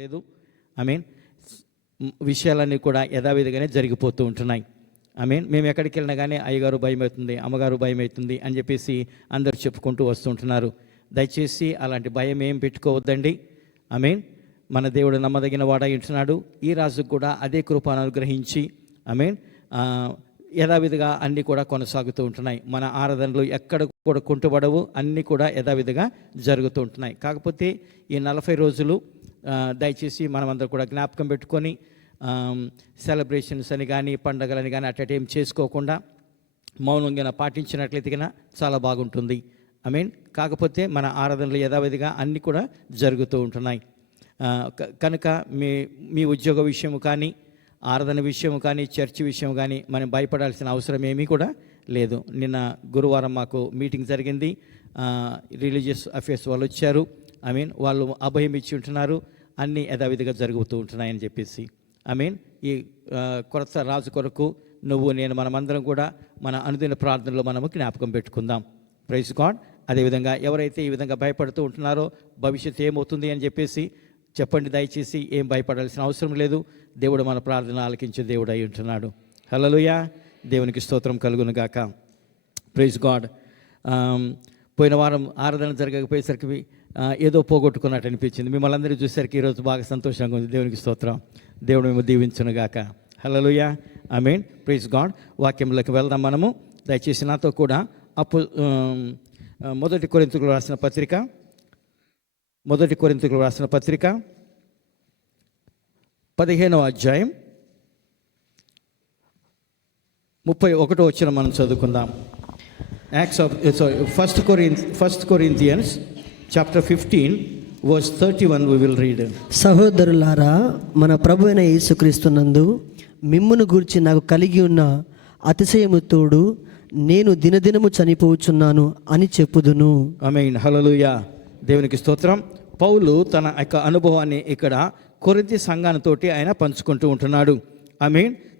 లేదు. విషయాలన్నీ కూడా యథావిధిగానే జరిగిపోతూ ఉంటున్నాయి. మేము ఎక్కడికి వెళ్ళినా కానీ అయ్యగారు భయం అవుతుంది, అమ్మగారు భయం అవుతుంది అని చెప్పేసి అందరూ చెప్పుకుంటూ వస్తుంటున్నారు. దయచేసి అలాంటి భయం ఏం పెట్టుకోవద్దండి. మన దేవుడు నమ్మదగిన వాడై ఉంటున్నాడు. ఈ రాజుకు కూడా అదే కృపను అనుగ్రహించి యథావిధిగా అన్నీ కూడా కొనసాగుతూ ఉంటున్నాయి. మన ఆరాధనలు ఎక్కడ కూడా కుంటుపడవు, అన్నీ కూడా యథావిధిగా జరుగుతూ ఉంటున్నాయి. కాకపోతే ఈ 40 రోజులు దయచేసి మనమందరం కూడా జ్ఞాపకం పెట్టుకొని సెలబ్రేషన్స్ అని కానీ పండగలని కానీ అట్టేం చేసుకోకుండా మౌనంగా పాటించినట్లయితే కన్నా చాలా బాగుంటుంది. కాకపోతే మన ఆరాధనలు యథావిధిగా అన్నీ కూడా జరుగుతూ ఉంటున్నాయి. కనుక మీ ఉద్యోగ విషయము కానీ, ఆరాధన విషయం కానీ, చర్చి విషయం కానీ మనం భయపడాల్సిన అవసరం ఏమీ కూడా లేదు. నిన్న గురువారం మాకు మీటింగ్ జరిగింది. రిలీజియస్ అఫేర్స్ వాళ్ళు వచ్చారు. వాళ్ళు అభయం ఇచ్చి ఉంటున్నారు. అన్నీ యథావిధిగా జరుగుతూ ఉంటున్నాయని చెప్పేసి ఈ కొత్త రాజు కొరకు నువ్వు నేను మనమందరం కూడా మన అనుదిన ప్రార్థనలో మనము జ్ఞాపకం పెట్టుకుందాం. Praise God. అదేవిధంగా ఎవరైతే ఈ విధంగా భయపడుతూ ఉంటున్నారో భవిష్యత్తు ఏమవుతుంది అని చెప్పేసి చెప్పండి. దయచేసి ఏం భయపడాల్సిన అవసరం లేదు. దేవుడు మన ప్రార్థన ఆలకించే దేవుడు అయి ఉంటున్నాడు. హల్లెలూయా. దేవునికి స్తోత్రం కలుగును గాక. Praise God. పోయిన వారం ఆరాధన జరగకపోయేసరికి ఏదో పోగొట్టుకున్నట్టు అనిపించింది. మిమ్మల్ని అందరూ చూసేసరికి ఈరోజు బాగా సంతోషంగా ఉంది. దేవునికి స్తోత్రం. దేవుడు మేము దీవించును గాక. హల్లెలూయా. Praise God. వాక్యంలోకి వెళ్దాం మనము. దయచేసి నాతో కూడా మొదటి కొరింథీయులకు రాసిన పత్రిక 15వ అధ్యాయం 31వ వచనం మనం చదువుకుందాం. First Corinthians chapter 15 verse 31 we will read. సహోదరులారా, మన ప్రభువైన యేసుక్రీస్తునందు మిమ్మును గూర్చి నాకు కలిగి ఉన్న అతిశయము తోడు నేను దినదినము చనిపోవచ్చున్నాను అని చెప్పుదును. ఆమేన్. హల్లెలూయా. దేవునికి స్తోత్రం. పౌలు తన యొక్క అనుభవాన్ని ఇక్కడ కొరింథీ సంఘానితోటి ఆయన పంచుకుంటూ ఉంటున్నాడు.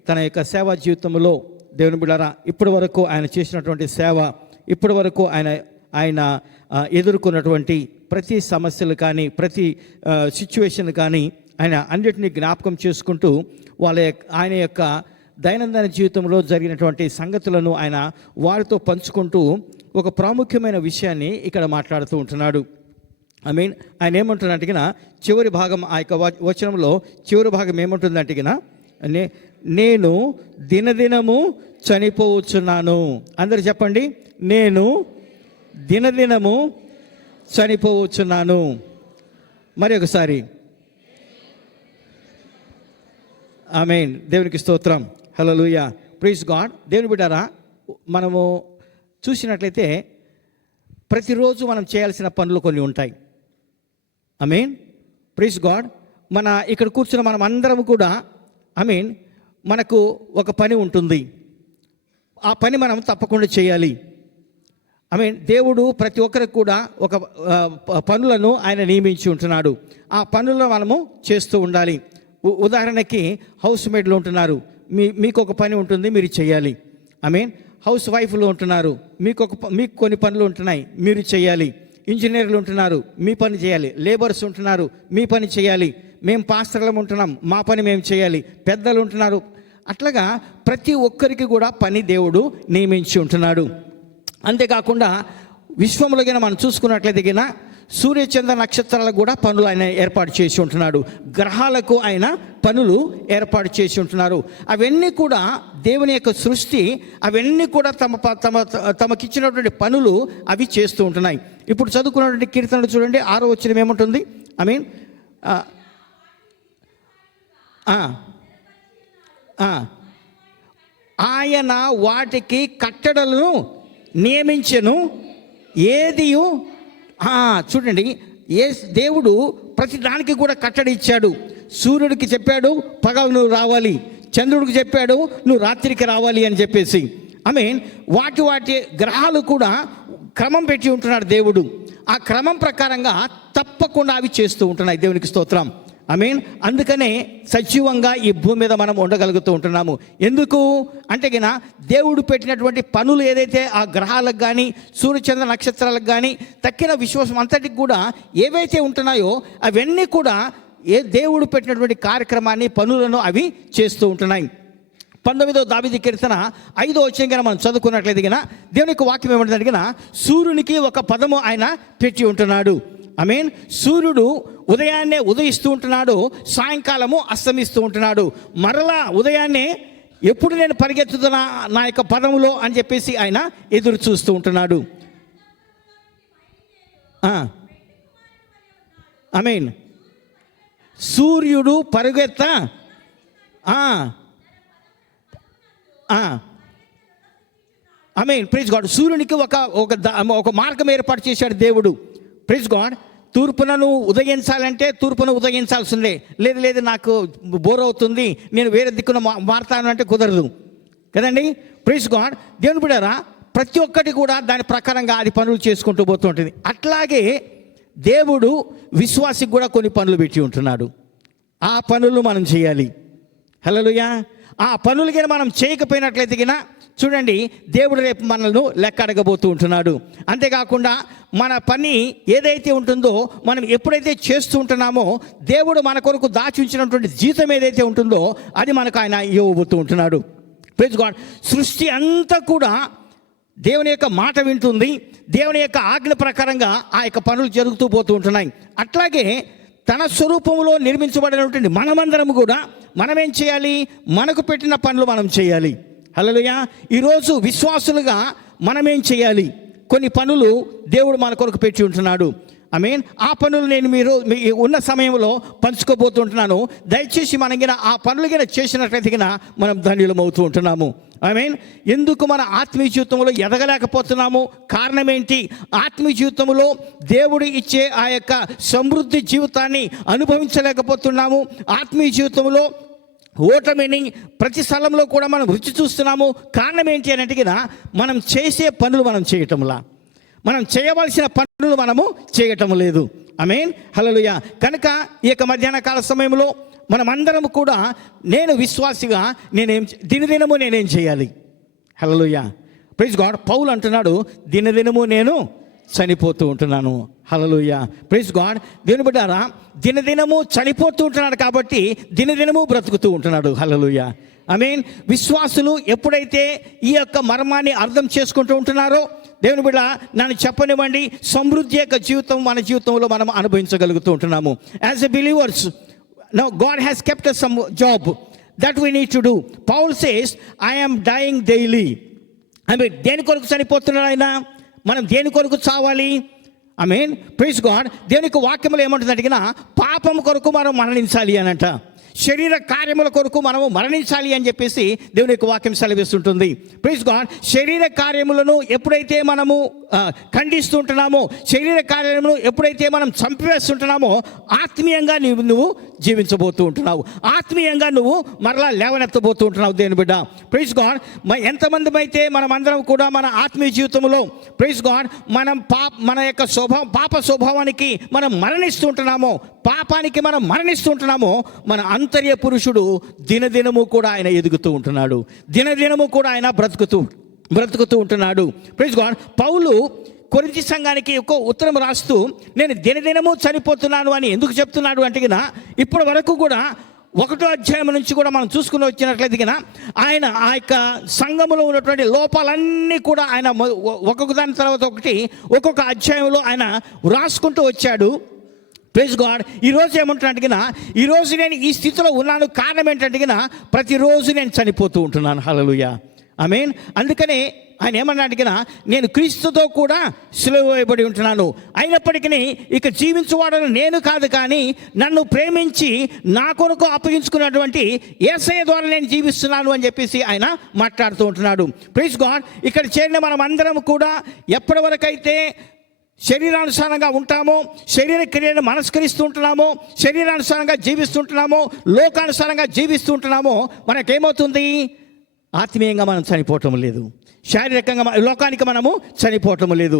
తన యొక్క సేవా జీవితంలో దేవుని బిడ్డలారా, ఇప్పటి వరకు ఆయన చేసినటువంటి సేవ, ఇప్పటి వరకు ఆయన ఎదుర్కొన్నటువంటి ప్రతి సమస్యలు కానీ, ప్రతి సిచ్యువేషన్ కానీ ఆయన అన్నిటినీ జ్ఞాపకం చేసుకుంటూ ఆయన యొక్క దైనందిన జీవితంలో జరిగినటువంటి సంగతులను ఆయన వారితో పంచుకుంటూ ఒక ప్రాముఖ్యమైన విషయాన్ని ఇక్కడ మాట్లాడుతూ ఉంటున్నాడు. ఆయన ఏమంటున్నట్టుగా చివరి భాగం ఆ యొక్క వచనంలో చివరి భాగం ఏమంటుందంటే, నేను దినదినము చనిపోవచ్చున్నాను. అందరు చెప్పండి, నేను దినదినము చనిపోవచ్చున్నాను. మరి ఒకసారి ఆమేన్. దేవునికి స్తోత్రం. హల్లెలూయా. Praise God. దేవుని బిడ్డారా, మనము చూసినట్లయితే ప్రతిరోజు మనం చేయాల్సిన పనులు కొన్ని ఉంటాయి. Praise God. ఇక్కడ కూర్చున్న మనం అందరం కూడా మనకు ఒక పని ఉంటుంది. ఆ పని మనం తప్పకుండా చేయాలి. దేవుడు ప్రతి ఒక్కరికి కూడా ఒక పనులను ఆయన నియమించి ఉంటున్నాడు. ఆ పనులను మనము చేస్తూ ఉండాలి. ఉదాహరణకి హౌస్ మేడ్లు ఉంటున్నారు, మీకు ఒక పని ఉంటుంది, మీరు చేయాలి. హౌస్ వైఫ్లు ఉంటున్నారు, మీకు కొన్ని పనులు ఉంటున్నాయి, మీరు చేయాలి. ఇంజనీర్లు ఉంటున్నారు, మీ పని చేయాలి. లేబర్స్ ఉంటున్నారు, మీ పని చేయాలి. మేము పాస్టర్లం ఉంటున్నాం, మా పని మేము చేయాలి. పెద్దలు ఉంటున్నారు. అట్లాగా ప్రతి ఒక్కరికి కూడా పని దేవుడు నియమించి ఉంటున్నాడు. అంతేకాకుండా విశ్వంలో మనం చూసుకున్నట్లయితే సూర్యచంద్ర నక్షత్రాలకు కూడా పనులు ఆయన ఏర్పాటు చేసి ఉంటున్నాడు. గ్రహాలకు ఆయన పనులు ఏర్పాటు చేసి ఉంటున్నారు. అవన్నీ కూడా దేవుని యొక్క సృష్టి. అవన్నీ కూడా తమకిచ్చినటువంటి పనులు అవి చేస్తూ ఉంటున్నాయి. ఇప్పుడు చదువుకున్నటువంటి కీర్తనలు చూడండి, 6వ వచనం ఏముంటుంది? ఆయన వాటికి కట్టడలను నియమించెను, ఏదియు చూడండి, దేవుడు ప్రతి దానికి కూడా కట్టడి ఇచ్చాడు. సూర్యుడికి చెప్పాడు పగలు నువ్వు రావాలి, చంద్రుడికి చెప్పాడు నువ్వు రాత్రికి రావాలి అని చెప్పేసి. వాటి గ్రహాలు కూడా క్రమం పెట్టి ఉంటున్నాడు దేవుడు. ఆ క్రమం ప్రకారంగా తప్పకుండా అవి చేస్తూ ఉంటున్నాయి. దేవునికి స్తోత్రం. అందుకనే సజీవంగా ఈ భూమి మీద మనం ఉండగలుగుతూ ఉంటున్నాము. ఎందుకు అంటే దేవుడు పెట్టినటువంటి పనులు ఏదైతే ఆ గ్రహాలకు కానీ సూర్యచంద్ర నక్షత్రాలకు కానీ తక్కిన విశ్వాసం అంతటికి కూడా ఏవైతే ఉంటున్నాయో అవన్నీ కూడా ఏ దేవుడు పెట్టినటువంటి కార్యక్రమాన్ని, పనులను అవి చేస్తూ ఉంటున్నాయి. 19వ దావీదు కీర్తన 5వ వచనం కనుక మనం చదువుకున్నట్లయితే కనుక దేవుని యొక్క వాక్యం ఏమంటుంది కనుక, సూర్యునికి ఒక పదము ఆయన పెట్టి ఉంటున్నాడు. ఆమేన్. సూర్యుడు ఉదయాన్నే ఉదయిస్తూ ఉంటున్నాడు, సాయంకాలము అస్తమిస్తూ ఉంటున్నాడు. మరలా ఉదయాన్నే ఎప్పుడు నేను పరిగెత్తుతున్నా నా యొక్క పదములో అని చెప్పేసి ఆయన ఎదురు చూస్తూ ఉంటున్నాడు. ఆమేన్. సూర్యుడు పరుగెత్త ఆమేన్. Praise God. సూర్యునికి ఒక మార్గం ఏర్పాటు చేశాడు దేవుడు. Praise God. తూర్పున నువ్వు ఉదయించాలంటే తూర్పున ఉదయించాల్సిందే. లేదు నాకు బోర్ అవుతుంది, నేను వేరే దిక్కున మారుతాను అంటే కుదరదు కదండి. Praise God. దేవుని బిడ్డలారా, ప్రతి ఒక్కటి కూడా దాని ప్రకారంగా అది పనులు చేసుకుంటూ పోతూ ఉంటుంది. అట్లాగే దేవుడు విశ్వాసికి కూడా కొన్ని పనులు పెట్టి ఉంటున్నాడు. ఆ పనులు మనం చేయాలి. హల్లెలూయా. ఆ పనులు కానీ మనం చేయకపోయినట్లయితే కినా చూడండి, దేవుడు రేపు మనల్ని లెక్క అడగబోతూ ఉంటున్నాడు. అంతేకాకుండా మన పని ఏదైతే ఉంటుందో, మనం ఎప్పుడైతే చేస్తూ ఉంటున్నామో, దేవుడు మన కొరకు దాచి ఉంచినటువంటి జీతం ఏదైతే ఉంటుందో అది మనకు ఆయన ఇవ్వబోతూ ఉంటున్నాడు. Praise God. సృష్టి అంతా కూడా దేవుని యొక్క మాట వింటుంది. దేవుని యొక్క ఆజ్ఞ ప్రకారంగా ఆ యొక్క పనులు జరుగుతూ పోతూ ఉంటున్నాయి. అట్లాగే తన స్వరూపంలో నిర్మించబడినటువంటి మనమందరం కూడా మనమేం చేయాలి? మనకు పెట్టిన పనులు మనం చేయాలి. హల్లెలూయా. ఈరోజు విశ్వాసులుగా మనమేం చేయాలి? కొన్ని పనులు దేవుడు మన కొరకు పెట్టి ఉంటున్నాడు. ఆమేన్. ఆ పనులు నేను మీరు ఉన్న సమయంలో పంచుకోబోతుంటున్నాను. దయచేసి మనం గిన ఆ పనులు గిన చేసినట్లయితే గిన మనం ధన్యులం అవుతూ ఉంటున్నాము. ఆమేన్. ఎందుకు మన ఆత్మీయ జీవితంలో ఎదగలేకపోతున్నాము? కారణం ఏంటి? ఆత్మీయ జీవితంలో దేవుడు ఇచ్చే ఆ యొక్క సమృద్ధి జీవితాన్ని అనుభవించలేకపోతున్నాము. ఆత్మీయ జీవితంలో ఓటమిని ప్రతి స్థలంలో కూడా మనం రుచి చూస్తున్నాము. కారణం ఏంటి అని అంటే మనం చేసే పనులు మనం చేయటంలా, మనం చేయవలసిన పనులు మనము చేయటం లేదు. ఆమేన్. హల్లెలూయా. కనుక ఈ యొక్క మధ్యాహ్న కాల సమయంలో మనమందరం కూడా నేను విశ్వాసిగా దినదినము నేనేం చేయాలి? హల్లెలూయా. Praise God. పౌలు అంటున్నాడు, దినదినము నేను చనిపోతూ ఉంటున్నాను. హల్లెలూయా. Praise God. దేవుని బిడ్డలారా, దినదినము చనిపోతూ ఉంటున్నాడు కాబట్టి దినదినము బ్రతుకుతూ ఉంటున్నాడు. హల్లెలూయా. ఆమేన్. విశ్వాసులు ఎప్పుడైతే ఈ యొక్క మర్మాన్ని అర్థం చేసుకుంటూ ఉంటున్నారో, దేవుని బిడ్డ నన్ను చెప్పనివ్వండి, సమృద్ధి యొక్క జీవితం మన జీవితంలో మనం అనుభవించగలుగుతూ ఉంటున్నాము. As a believers, now God has kept us some job that we need to do. Paul says, I am dying daily. I mean, దేని కొరకు చనిపోతున్నాడు ఆయన? మనం దేని కొరకు చావాలి? ఆమేన్. Praise God. దేవునికి వాక్యములు ఏమంటుంది అడిగినా, పాపం కొరకు మనం మరణించాలి అనంట. శరీర కార్యముల కొరకు మనము మరణించాలి అని చెప్పేసి దేవుని యొక్క వాక్యం సెలవిస్తుంటుంది. Praise God. శరీర కార్యములను ఎప్పుడైతే మనము ఖండిస్తుంటున్నామో, శరీర కార్యములను ఎప్పుడైతే మనం చంపివేస్తుంటున్నామో, ఆత్మీయంగా నువ్వు జీవించబోతూ ఉంటున్నావు. ఆత్మీయంగా నువ్వు మరలా లేవనెత్తబోతూ ఉంటున్నావు. దేవుని బిడ్డ. Praise God. ఎంతమంది అయితే మనం అందరం కూడా మన ఆత్మీయ జీవితంలో ప్రైజ్ గాడ్ మన యొక్క పాప స్వభావానికి మనం మరణిస్తుంటున్నామో, పాపానికి మనం మరణిస్తుంటున్నామో, మన అంతర్య పురుషుడు దినదినము కూడా ఆయన ఎదుగుతూ ఉంటున్నాడు. దినదినము కూడా ఆయన బ్రతుకుతూ ఉంటున్నాడు. Praise God. పౌలు కొరింథీ సంఘానికి ఒక ఉత్తరం రాస్తూ నేను దినదినము చనిపోతున్నాను అని ఎందుకు చెప్తున్నాడు అంటే ఇప్పటి వరకు కూడా 1వ అధ్యాయం నుంచి కూడా మనం చూసుకుని వచ్చినట్లయితే ఆయన ఆ యొక్క సంఘములో ఉన్నటువంటి లోపాలన్నీ కూడా ఆయన ఒక్కొక్క దాని తర్వాత ఒకటి ఒక్కొక్క అధ్యాయంలో ఆయన రాసుకుంటూ వచ్చాడు. Praise God. ఈరోజు ఏమంటున్నాడు ఈరోజు నేను ఈ స్థితిలో ఉన్నాను, కారణం ఏంటంటే ప్రతిరోజు నేను చనిపోతూ ఉంటున్నాను. హల్లెలూయా. ఆమేన్. అందుకనే ఆయన ఏమన్నాడు నేను క్రీస్తుతో కూడా సిలువ వేయబడి ఉంటున్నాను, అయినప్పటికీ ఇక జీవించువాడను నేను కాదు, కానీ నన్ను ప్రేమించి నా కొరకు అప్పగించుకున్నటువంటి యేసయ్య ద్వారా నేను జీవిస్తున్నాను అని చెప్పేసి ఆయన మాట్లాడుతూ ఉంటున్నాడు. Praise God. ఇక్కడ చేరిన మనం అందరం కూడా ఎప్పటి వరకైతే శరీరానుసారంగా ఉంటామో, శరీర క్రియను మనస్కరిస్తూ ఉంటున్నామో, శరీరానుసారంగా జీవిస్తుంటున్నామో, లోకానుసారంగా జీవిస్తుంటున్నామో, మనకేమవుతుంది? ఆత్మీయంగా మనం చనిపోవటం లేదు, శారీరకంగా లోకానికి మనము చనిపోవటం లేదు.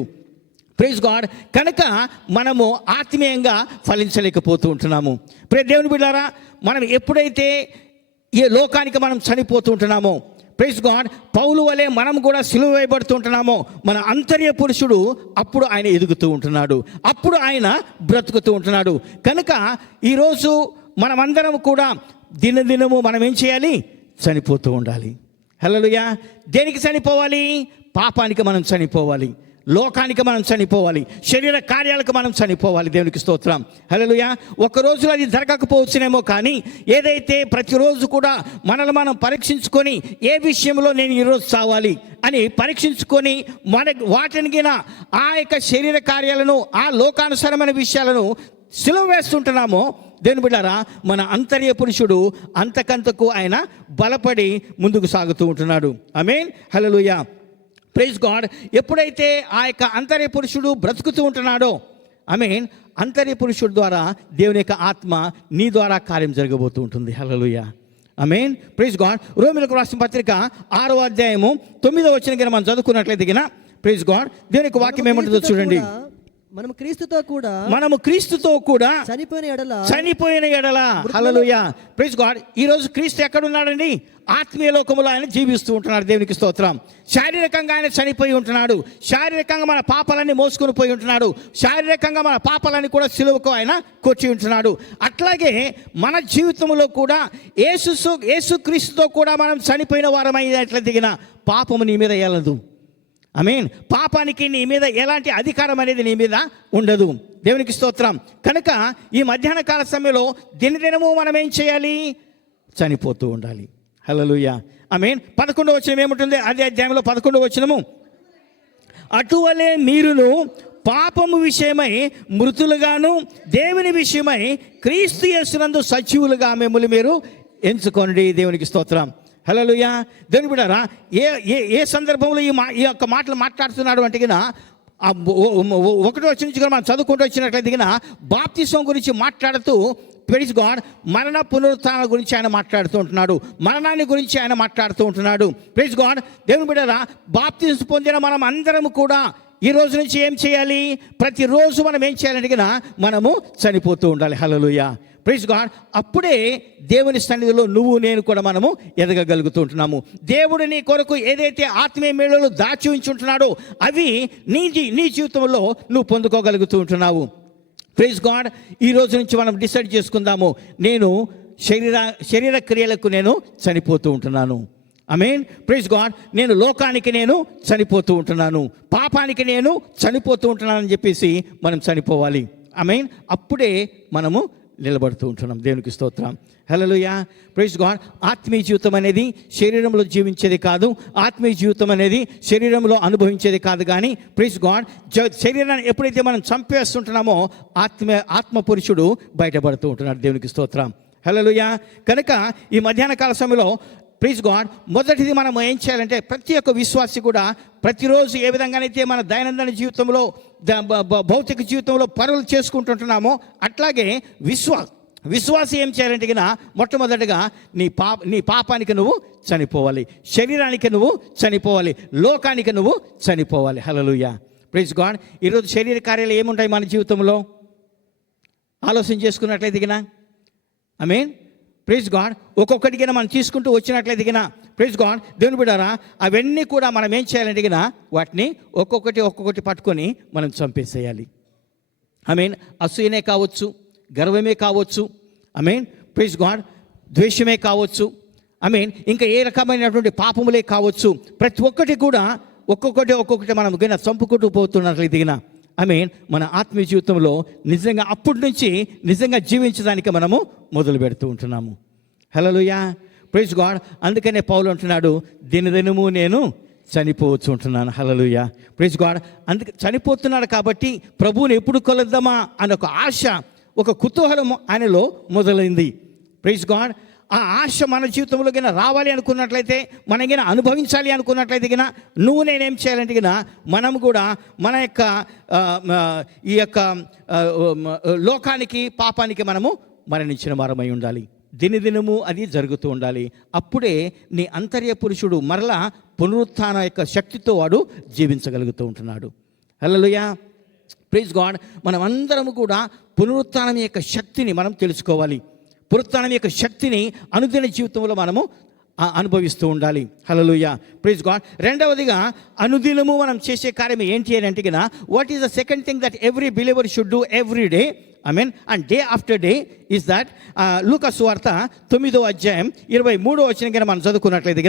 Praise God. కనుక మనము ఆత్మీయంగా ఫలించలేకపోతూ ఉంటున్నాము. దేవుని బిడ్డలారా, మనం ఎప్పుడైతే ఈ లోకానికి మనం చనిపోతూ ఉంటున్నామో, ప్రైజ్ గాడ్, పౌలు వలె మనం కూడా సిలువ వేయబడుతుంటున్నామో మన అంతర్య పురుషుడు అప్పుడు ఆయన ఎదుగుతూ ఉంటున్నాడు, అప్పుడు ఆయన బ్రతుకుతూ ఉంటున్నాడు. కనుక ఈరోజు మనమందరం కూడా దినదినము మనం ఏం చేయాలి? చనిపోతూ ఉండాలి. హల్లెలూయా. దేనికి చనిపోవాలి? పాపానికి మనం చనిపోవాలి, లోకానికి మనం చనిపోవాలి, శరీర కార్యాలకు మనం చనిపోవాలి. దేవునికి స్తోత్రం. హల్లెలూయా. ఒక రోజులో అది జరగకపోవచ్చునేమో, కానీ ఏదైతే ప్రతిరోజు కూడా మనల్ని మనం పరీక్షించుకొని ఏ విషయంలో నేను ఈరోజు చావాలి అని పరీక్షించుకొని వాటిని గిన ఆ యొక్క శరీర కార్యాలను, ఆ లోకానుసారమైన విషయాలను సిలువ వేస్తుంటున్నామో, దేవుని బిడ్డారా, మన అంతర్య పురుషుడు అంతకంతకు ఆయన బలపడి ముందుకు సాగుతూ ఉంటున్నాడు. ఆమేన్. హల్లెలూయా. Praise God. ఎప్పుడైతే ఆ యొక్క అంతర్య పురుషుడు బ్రతుకుతూ ఉంటున్నాడో, ఆమేన్, అంతర్య పురుషుడు ద్వారా దేవుని యొక్క ఆత్మ నీ ద్వారా కార్యం జరగబోతూ ఉంటుంది. హల్లెలూయా. ఆమేన్. Praise God. రోమీయులకు రాసిన పత్రిక 6వ అధ్యాయము 9వ వచనం కింద మనం చదువుకున్నట్లయితే గిన, ప్రైజ్ గాడ్, దేవుని యొక్క వాక్యం ఏమంటుందో చూడండి. మనము క్రీస్తుతో కూడా చనిపోయిన ఎడల. హల్లెలూయా. Praise God. ఈరోజు క్రీస్తు ఎక్కడున్నాడండి? ఆత్మీయ లోకములో ఆయన జీవిస్తూ ఉంటున్నాడు. దేవునికి స్తోత్రం. శారీరకంగా ఆయన చనిపోయి ఉంటున్నాడు, శారీరకంగా మన పాపాలన్నీ మోసుకొని పోయి ఉంటున్నాడు, శారీరకంగా మన పాపాలన్నీ సిలువకు ఆయన కొచ్చి ఉంటున్నాడు. అట్లాగే మన జీవితంలో కూడా యేసుక్రీస్తుతో కూడా మనం చనిపోయిన వారమైనట్లయితే దిగిన పాపము నీ మీద ఏలదు. ఆమేన్. పాపానికి నీ మీద ఎలాంటి అధికారం అనేది నీ మీద ఉండదు. దేవునికి స్తోత్రం. కనుక ఈ మధ్యాహ్న కాల సమయంలో దినదినము మనం ఏం చేయాలి? చనిపోతూ ఉండాలి. హల్లెలూయా. ఆమేన్. 11వ వచనం ఏముంటుంది? అదే అధ్యాయంలో 11వ వచనము, అటువలే మీరును పాపము విషయమై మృతులుగాను దేవుని విషయమై క్రీస్తు యేసునందు సజీవులుగా మిమ్మల్ని మీరు ఎంచుకోండి. దేవునికి స్తోత్రం. హల్లెలూయా. దేవుని బిడ్డలారా, ఏ సందర్భంలో ఈ యొక్క మాటలు మాట్లాడుతున్నాడు అంటే గిన, 1వ వచనం నుంచి మనం చదువుకుంటూ వచ్చినట్లయితే గిన బాప్తిసం గురించి మాట్లాడుతూ, ప్రైజ్ గాడ్, మరణ పునరుత్థాన గురించి ఆయన మాట్లాడుతూ ఉంటున్నాడు, మరణాన్ని గురించి ఆయన మాట్లాడుతూ ఉంటున్నాడు. Praise God. దేవుని బిడ్డలారా, బాప్తిసం పొందిన మనం అందరం కూడా ఈ రోజు నుంచి ఏం చేయాలి? ప్రతిరోజు మనం ఏం చేయాలంటే గిన మనము చనిపోతూ ఉండాలి. హల్లెలూయా. Praise God. అప్పుడే దేవుని సన్నిధిలో నువ్వు నేను కూడా మనము ఎదగగలుగుతూ ఉంటున్నాము. దేవుడు నీ కొరకు ఏదైతే ఆత్మీయ మేళలు దాచి ఉంచుంటున్నాడో అవి నీ జీవితంలో నువ్వు పొందుకోగలుగుతూ ఉంటున్నావు. Praise God. ఈ రోజు నుంచి మనం డిసైడ్ చేసుకుందాము, నేను శరీర క్రియలకు నేను చనిపోతూ ఉంటున్నాను. ఆమేన్. Praise God. నేను లోకానికి నేను చనిపోతూ ఉంటున్నాను, పాపానికి నేను చనిపోతూ ఉంటున్నానని చెప్పేసి మనం చనిపోవాలి. ఆమేన్. అప్పుడే మనము నిలబడుతూ ఉంటున్నాం. దేవునికి స్తోత్రం. హల్లెలూయా. Praise God. ఆత్మీయ జీవితం అనేది శరీరంలో జీవించేది కాదు, ఆత్మీయ జీవితం అనేది శరీరంలో అనుభవించేది కాదు. కానీ ప్రైజ్ గాడ్, శరీరాన్ని ఎప్పుడైతే మనం చంపేస్తుంటున్నామో ఆత్మ పురుషుడు బయటపడుతూ ఉంటున్నాడు. దేవునికి స్తోత్రం. హల్లెలూయా. కనుక ఈ మధ్యాహ్న కాల సమయంలో ప్రైజ్ గాడ్, మొదటిది మనం ఏం చేయాలంటే, ప్రతి ఒక్క విశ్వాసి కూడా ప్రతిరోజు ఏ విధంగానైతే మన దైనందిన జీవితంలో భౌతిక జీవితంలో పనులు చేసుకుంటుంటున్నామో అట్లాగే విశ్వాసి ఏం చేయాలంటే గిన, మొట్టమొదటిగా నీ పాపానికి నువ్వు చనిపోవాలి, శరీరానికి నువ్వు చనిపోవాలి, లోకానికి నువ్వు చనిపోవాలి. హల్లెలూయా. Praise God. ఈరోజు శరీర కార్యాలు ఏముంటాయి మన జీవితంలో? ఆలోచన చేసుకున్నట్లయితే గిన, ఆమేన్. Praise God. ఒక్కొక్కటిగా మనం తీసుకుంటూ వచ్చినట్లయితే గిన, ప్రైజ్ గాడ్, దేవుని బిడ్డారా, అవన్నీ కూడా మనం ఏం చేయాలంటే గిన వాటిని ఒక్కొక్కటి పట్టుకొని మనం చంపేసేయాలి. ఆమేన్. అసూయనే కావచ్చు, గర్వమే కావచ్చు, ఆమేన్. ప్రైజ్ గాడ్, ద్వేషమే కావచ్చు, ఆమేన్. ఇంకా ఏ రకమైనటువంటి పాపములే కావచ్చు, ప్రతి ఒక్కటి కూడా ఒక్కొక్కటి మనం గిన చంపుకుంటూ పోతున్నట్లయితే గిన, ఆమేన్, మన ఆత్మీయ జీవితంలో నిజంగా అప్పటి నుంచి నిజంగా జీవించడానికి మనము మొదలు పెడుతూ ఉంటున్నాము. హల్లెలూయా. Praise God. అందుకనే పౌలు అంటున్నాడు, దినదినము నేను చనిపోవచ్చు ఉంటున్నాను. హల్లెలూయా. Praise God. అందుకే చనిపోతున్నాడు కాబట్టి ప్రభువుని ఎప్పుడు కొలుద్దామా అనే ఒక ఆశ, ఒక కుతూహలం ఆయనలో మొదలైంది. Praise God. ఆ ఆశ మన జీవితంలో గిన రావాలి అనుకున్నట్లయితే, మనం గిన అనుభవించాలి అనుకున్నట్లయితే గిన నువ్వు నేనేం చేయాలంటే గిన మనం కూడా మన యొక్క ఈ యొక్క లోకానికి పాపానికి మనము మరణించిన వారమై ఉండాలి. దినదినము అది జరుగుతూ ఉండాలి. అప్పుడే నీ అంతర్య పురుషుడు మరలా పునరుత్థాన యొక్క శక్తితో వాడు జీవించగలుగుతూ ఉంటున్నాడు. హల్లెలూయా. Praise God. మనం అందరము కూడా పునరుత్థానం యొక్క శక్తిని మనం తెలుసుకోవాలి. పునరుత్థానం యొక్క శక్తిని అనుదిన జీవితంలో మనము అనుభవిస్తూ ఉండాలి. హల్లెలూయా, ప్రైజ్ గాడ్. రెండవదిగా అనుదినము మనం చేసే కార్యం ఏంటి అని అంటే what is the second thing that every believer should do every day, amen, and day after day is that లూకా సువార్త 9వ అధ్యాయం 23వ వచనం కన్నా మనం చదువుకున్నట్లయితే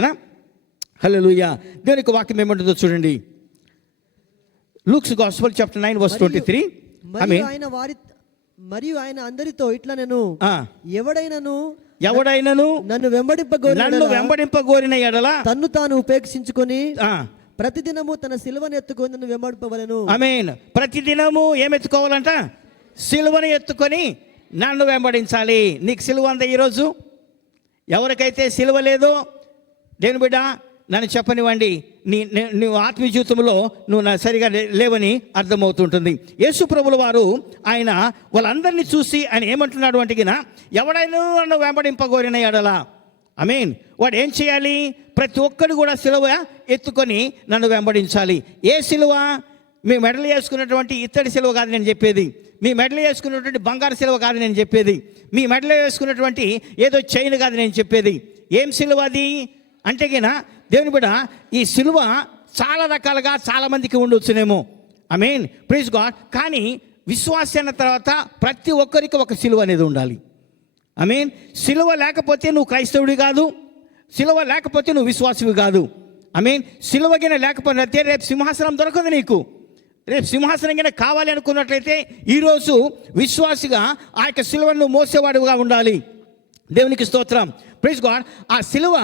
హల్లెలూయా, దేవునికి వాక్యం ఏమంటుందో చూడండి. Luke's gospel chapter 9 verse 23. మరియు ఆయన అందరితో ఇట్లా నేను ఎవడైనను నన్ను వెంబడింపగోరిన ఎడల తన్ను తాను ఉపేక్షించుకొని ప్రతిదినము తన సిలువను ఎత్తుకొని నన్ను వెంబడింపవలెను. ఆమేన్. ప్రతిదినము ఏమెత్తుకోవాలంట? సిలువను ఎత్తుకొని నన్ను వెంబడించాలి. నీకు సిలువ అందా ఈరోజు? ఎవరికైతే సిలువ లేదో దేని బిడ్డ నన్ను చెప్పనివ్వండి, నువ్వు ఆత్మీయ జీవితంలో నువ్వు సరిగా లేవని అర్థమవుతుంటుంది. యేసు ప్రభుల వారు ఆయన వాళ్ళందరినీ చూసి ఆయన ఏమంటున్నాడు అంటే ఎవడైనా నన్ను వెంబడింపగోరిన ఎడల, ఆమేన్, వాడు ఏం చేయాలి? ప్రతి ఒక్కరు కూడా సిలువ ఎత్తుకొని నన్ను వెంబడించాలి. ఏ సిలువ? మీ మెడలు వేసుకున్నటువంటి ఇత్తడి సిలువ కాదు నేను చెప్పేది. మీ మెడలు వేసుకున్నటువంటి బంగారు సిలువ కాదు నేను చెప్పేది. మీ మెడలో వేసుకున్నటువంటి ఏదో చైన్ కాదు నేను చెప్పేది. ఏం సిలువ అది అంటే దేవుని బిడ్డ, ఈ సిలువ చాలా రకాలుగా చాలామందికి ఉండొచ్చునేమో, ఆమేన్, ప్రైజ్ గాడ్. కానీ విశ్వాస అయిన తర్వాత ప్రతి ఒక్కరికి ఒక సిలువ అనేది ఉండాలి, ఆమేన్. సిలువ లేకపోతే నువ్వు క్రైస్తవుడి కాదు, సిలువ లేకపోతే నువ్వు విశ్వాసువి కాదు, ఆమేన్. సిలువ గిన లేకపోతే రేపు సింహాసనం దొరకదు నీకు. రేపు సింహాసనం గిన కావాలి అనుకున్నట్లయితే ఈరోజు విశ్వాసిగా ఆ యొక్క సిలువను మోసేవాడుగా ఉండాలి. దేవునికి స్తోత్రం, ప్రైజ్ గాడ్. ఆ సిలువ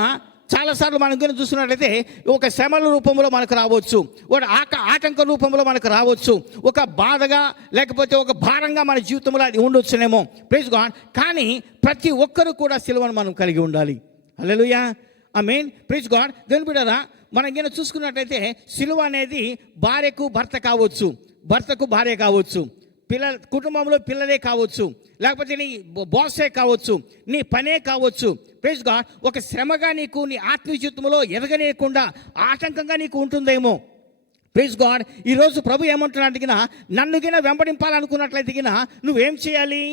చాలాసార్లు మనం కనుక చూస్తున్నట్లయితే ఒక శ్రమల రూపంలో మనకు రావచ్చు, ఒక ఆటంక రూపంలో మనకు రావచ్చు, ఒక బాధగా లేకపోతే ఒక భారంగా మన జీవితంలో అది ఉండొచ్చునేమో, ప్రైజ్ గాడ్. కానీ ప్రతి ఒక్కరు కూడా సిలువను మనం కలిగి ఉండాలి. హల్లెలూయా, ఆమేన్, ప్రైజ్ గాడ్. దేవుని బిడ్డలారా, మనం కనుక చూసుకున్నట్లయితే సిలువ అనేది భార్యకు భర్త కావచ్చు, భర్తకు భార్య కావచ్చు, కుటుంబంలో పిల్లలే కావచ్చు, లేకపోతే నీ బాసే కావచ్చు, నీ పనే కావచ్చు, ప్రైజ్ గాడ్. ఒక శ్రమగా నీకు నీ ఆత్మీయ జీవితంలో ఎదగనేయకుండా ఆటంకంగా నీకు ఉంటుందేమో, ప్రైజ్ గాడ్. ఈరోజు ప్రభు ఏమంటున్నాడు నన్ను గిన వెంబడింపాలనుకున్నట్లయితే నువ్వేం చేయాలి?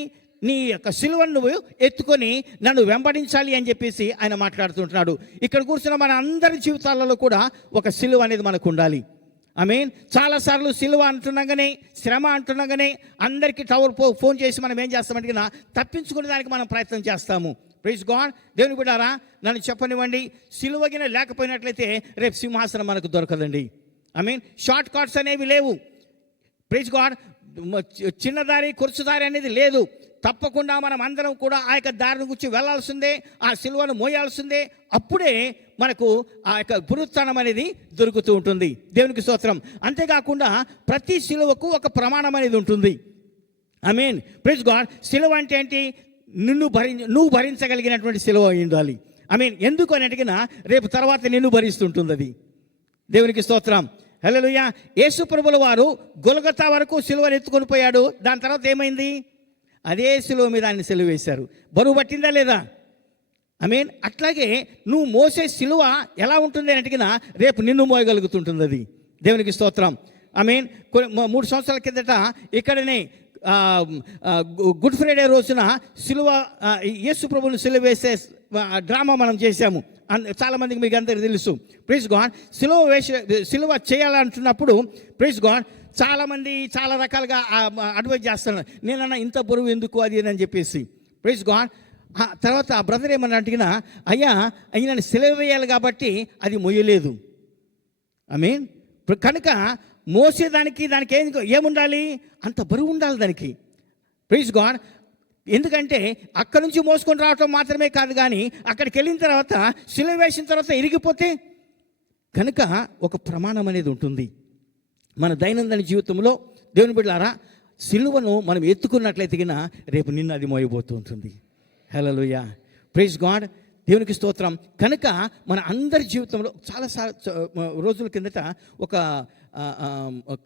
నీ యొక్క సిలువను నువ్వు ఎత్తుకొని నన్ను వెంబడించాలి అని చెప్పేసి ఆయన మాట్లాడుతుంటున్నాడు. ఇక్కడ కూర్చున్న మన అందరి జీవితాలలో కూడా ఒక సిలువ అనేది మనకు ఉండాలి, ఆమేన్. చాలాసార్లు సిలువ అంటున్నాగానే, శ్రమ అంటున్నాగానే అందరికీ ఫోన్ చేసి మనం ఏం చేస్తామంటే తప్పించుకునే దానికి మనం ప్రయత్నం చేస్తాము, ప్రైజ్ గాడ్. దేవుని బిడ్డారా, నన్ను చెప్పనివ్వండి, సిలువగిన లేకపోయినట్లయితే రేపు సింహాసనం మనకు దొరకదండి, ఆమేన్. షార్ట్ కట్స్ అనేవి లేవు, ప్రైజ్ గాడ్. చిన్నదారి కొరుచుదారి అనేది లేదు. తప్పకుండా మనం అందరం కూడా ఆ యొక్క దారిని గురించి వెళ్ళాల్సిందే, ఆ సిలువను మోయాల్సిందే. అప్పుడే మనకు ఆ యొక్క పునరుత్థానం అనేది దొరుకుతూ ఉంటుంది. దేవునికి స్తోత్రం. అంతేకాకుండా ప్రతి సిలువకు ఒక ప్రమాణం అనేది ఉంటుంది, ఆమేన్, ప్రైజ్ గాడ్. సిలువ అంటే ఏంటి? నువ్వు భరించగలిగినటువంటి సిలువ ఉండాలి, ఆమేన్. ఎందుకు అని అడిగినా రేపు తర్వాత నిన్ను భరిస్తుంటుంది అది. దేవునికి స్తోత్రం, హల్లెలూయా. యేసు ప్రభుల వారు గొల్గొతా వరకు సిలువను ఎత్తుకొని పోయాడు. దాని తర్వాత ఏమైంది? అదే సిలువ మీద ఆయన సిలువ వేశారు. బరువు పట్టిందా లేదా? ఆమేన్. అట్లాగే నువ్వు మోసే సిలువ ఎలా ఉంటుంది అని అడిగినా రేపు నిన్ను మోయగలుగుతుంటుంది అది. దేవునికి స్తోత్రం, ఆమేన్. 3 సంవత్సరాల కిందట ఇక్కడనే గుడ్ ఫ్రైడే రోజున సిలువ యేసు ప్రభువుని సిలువ వేసే డ్రామా మనం చేశాము. చాలామందికి మీకు అందరికీ తెలుసు, ప్రైజ్ గాడ్. సిలువ చేయాలంటున్నప్పుడు ప్రైజ్ గాడ్ చాలామంది చాలా రకాలుగా అడ్వైజ్ చేస్తున్నారు. నేనన్నా ఇంత బరువు ఎందుకు అది అని చెప్పేసి, ప్రైజ్ గాడ్. తర్వాత ఆ బ్రదర్ ఏమన్నా అడిగినా, అయ్యా నన్ను సిలువ వేయాలి కాబట్టి అది మొయ్యలేదు, ఆమేన్. కనుక మోసేదానికి దానికి ఏముండాలి? అంత బరువు ఉండాలి దానికి, ప్రైజ్ గాడ్. ఎందుకంటే అక్కడి నుంచి మోసుకొని రావటం మాత్రమే కాదు, కానీ అక్కడికి వెళ్ళిన తర్వాత సిలువ వేసిన తర్వాత ఇరిగిపోతే కనుక ఒక ప్రమాణం అనేది ఉంటుంది. మన దైనందిన జీవితంలో దేవుని బిడ్డలారా, సిలువను మనం ఎత్తుకున్నట్లయితే రేపు నిన్ను అది మోయబోతూ ఉంటుంది. హల్లెలూయా, ప్రైజ్ గాడ్. దేవునికి స్తోత్రం. కనుక మన అందరి జీవితంలో చాలా రోజుల కిందట ఒక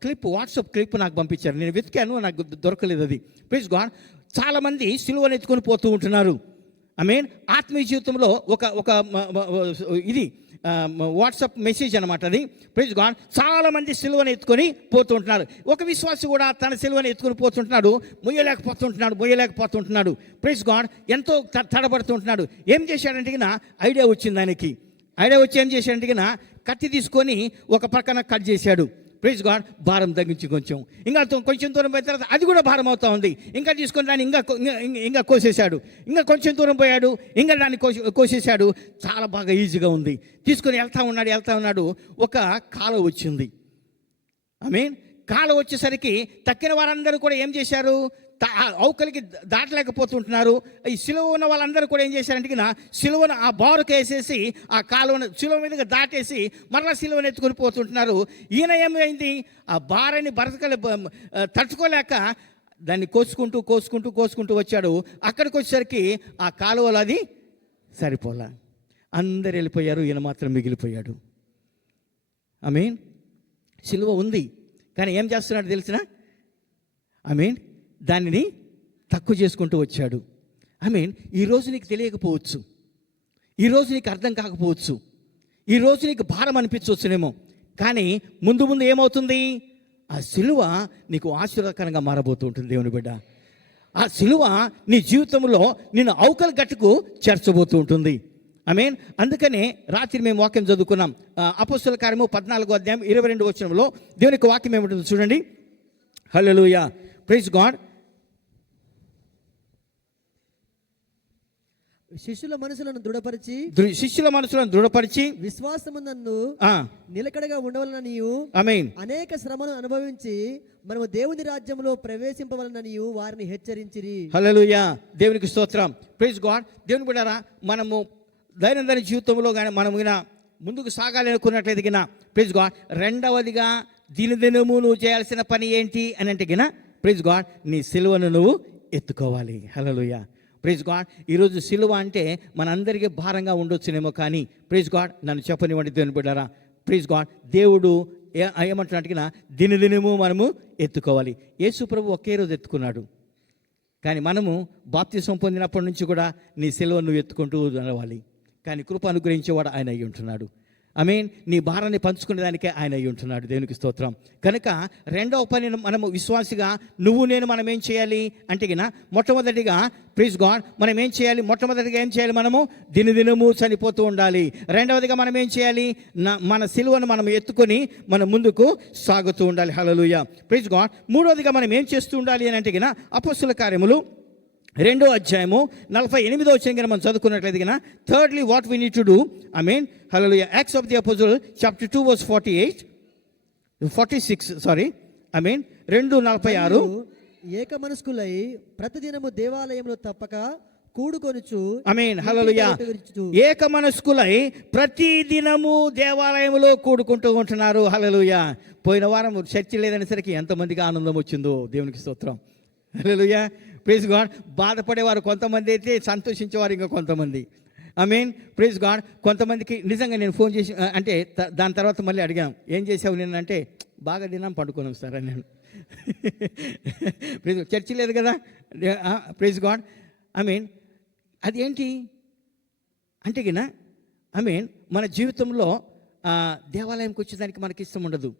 క్లిప్, వాట్సాప్ క్లిప్ నాకు పంపించారు. నేను వెతికాను, నాకు దొరకలేదు అది. Praise God. చాలామంది సిలువను ఎత్తుకొని పోతూ ఉంటున్నారు, ఆత్మీయ జీవితంలో ఒక ఇది వాట్సాప్ మెసేజ్ అనమాట అది. Praise God. చాలామంది సిలువను ఎత్తుకొని పోతుంటున్నారు. ఒక విశ్వాసి కూడా తన సిలువను ఎత్తుకొని పోతుంటున్నాడు, మొయ్యలేకపోతుంటున్నాడు. Praise God. ఎంతో తడబడుతుంటున్నాడు. ఏం చేశాడంటే ఐడియా వచ్చింది ఆయనకి. ఐడియా వచ్చి ఏం చేశాడంటే కత్తి తీసుకొని ఒక పక్కన కట్ చేశాడు. Praise God. భారం తగ్గించి కొంచెం దూరం పోయిన తర్వాత అది కూడా భారం అవుతా ఉంది. ఇంకా తీసుకొని దాన్ని ఇంకా కోసేశాడు. ఇంకా కొంచెం దూరం పోయాడు, ఇంకా దాన్ని కోసేశాడు. చాలా బాగా ఈజీగా ఉంది. తీసుకొని వెళ్తా ఉన్నాడు. ఒక కాలువ వచ్చింది. కాలువ వచ్చేసరికి తక్కిన వారందరూ కూడా ఏం చేశారు, అవకలికి దాటలేకపోతుంటున్నారు. ఈ సిలువ ఉన్న వాళ్ళందరూ కూడా ఏం చేశారంటే సిలువను ఆ బారుకు వేసేసి ఆ కాలువను సిలువ మీదగా దాటేసి మరలా సిలువను ఎత్తుకొని పోతుంటున్నారు. ఈయన ఏమైంది, ఆ భారాన్ని తట్టుకోలేక దాన్ని కోసుకుంటూ వచ్చాడు. అక్కడికి వచ్చేసరికి ఆ కాలువలో అది సరిపోలా. అందరు వెళ్ళిపోయారు, ఈయన మాత్రం మిగిలిపోయాడు. సిలువ ఉంది కానీ ఏం చేస్తున్నాడు తెలిసిన? దానిని తక్కువ చేసుకుంటూ వచ్చాడు. ఈరోజు నీకు తెలియకపోవచ్చు, ఈరోజు నీకు అర్థం కాకపోవచ్చు, ఈరోజు నీకు భారం అనిపించవచ్చునేమో. కానీ ముందు ఏమవుతుంది, ఆ సిలువ నీకు ఆశీర్వాదకరంగా మారబోతూ ఉంటుంది. దేవుని బిడ్డ, ఆ సిలువ నీ జీవితంలో నిన్ను అవకల గట్టుకు చేర్చబోతూ ఉంటుంది. అందుకనే రాత్రి మేము వాక్యం చదువుకున్నాం. అపోస్తల కార్యము 14వ అధ్యాయం 22వ వచనంలో దేవునికి వాక్యం ఏమిటందో చూడండి. హల్లెలూయా. Praise God. శిష్యుల మనసులను దృఢపరిచి విశ్వాసమునందు నిలకడగా ఉండవలననియు అనేక శ్రమను అనుభవించి మనము దేవుని రాజ్యంలో ప్రవేశింపవలననియు వారిని హెచ్చరించిరి. హల్లెలూయా. దేవునికి స్తోత్రం. Praise God. దేవుని బిడ్డలారా, మనము దైనందిన జీవితంలో కానీ మనము ముందుకు సాగాలి అనుకున్నట్లయితే ప్రైజ్ గాడ్, రెండవదిగా దినదినము నువ్వు చేయాల్సిన పని ఏంటి అని అంటే ప్రైజ్ గాడ్, నీ సిలువను నువ్వు ఎత్తుకోవాలి. హల్లెలూయా. Praise God. ఈరోజు సిలువ అంటే మనందరికీ భారంగా ఉండొచ్చునేమో, కానీ ప్రైజ్ గాడ్ నన్ను చెప్పనివ్వండి దేవుని బిడ్డారా. Praise God. దేవుడు ఏమంటున్నట్టుగా దినదినము మనము ఎత్తుకోవాలి. యేసు ప్రభు ఒకే రోజు ఎత్తుకున్నాడు, కానీ మనము బాప్తిసం పొందినప్పటి నుంచి కూడా నీ సిలువ నువ్వు ఎత్తుకుంటూ నడవాలి. కానీ కృప అనుగ్రహించేవాడు ఆయన అయ్యి ఉంటున్నాడు. నీ భారాన్ని పంచుకునేదానికే ఆయన అయ్యి ఉంటున్నాడు. దేవునికి స్తోత్రం. కనుక రెండవ పని మనము విశ్వాసిగా మనం ఏం చేయాలి అంటే మొట్టమొదటిగా ప్రైజ్ గాడ్ మనం ఏం చేయాలి? మొట్టమొదటిగా ఏం చేయాలి? మనము దినదినము చనిపోతూ ఉండాలి. రెండవదిగా మనం ఏం చేయాలి? మన సిలువను మనం ఎత్తుకొని మనం ముందుకు సాగుతూ ఉండాలి. హల్లెలూయా. Praise God. మూడవదిగా మనం ఏం చేస్తూ ఉండాలి అని అంటే అపోస్తల కార్యములు 2వ అధ్యాయము 48వ వచనం మనం చదువుకున్నట్లయితే thirdly what we need to do. హల్లెలూయా. Acts of the అపోజిల్ chapter 2 verse 46 2:46. ఏక మనస్కులై ప్రతిదినము దేవాలయంలో తప్పక కూడుకొనుచు. హల్లెలూయా. ఏక మనస్కులై ప్రతి దినము దేవాలయంలో కూడుకుంటూ ఉంటున్నారు. హల్లెలూయా. పోయిన వారం చర్చి లేదనేసరికి ఎంతమందికి ఆనందం వచ్చిందో దేవునికి స్తోత్రం. హల్లెలూయా. Praise God. బాధపడేవారు కొంతమంది అయితే, సంతోషించేవారు ఇంకా కొంతమంది. Praise God. కొంతమందికి నిజంగా నేను ఫోన్ చేసి అంటే దాని తర్వాత మళ్ళీ అడిగాను, ఏం చేసావు నేను అంటే, బాగా తిన్నాం పడుకున్నాం సార్ అని. నేను ప్రైజ్ చర్చి లేదు కదా. Praise God. అది ఏంటి అంటే మన జీవితంలో దేవాలయంకి వచ్చేదానికి మనకి ఇష్టం ఉండదు.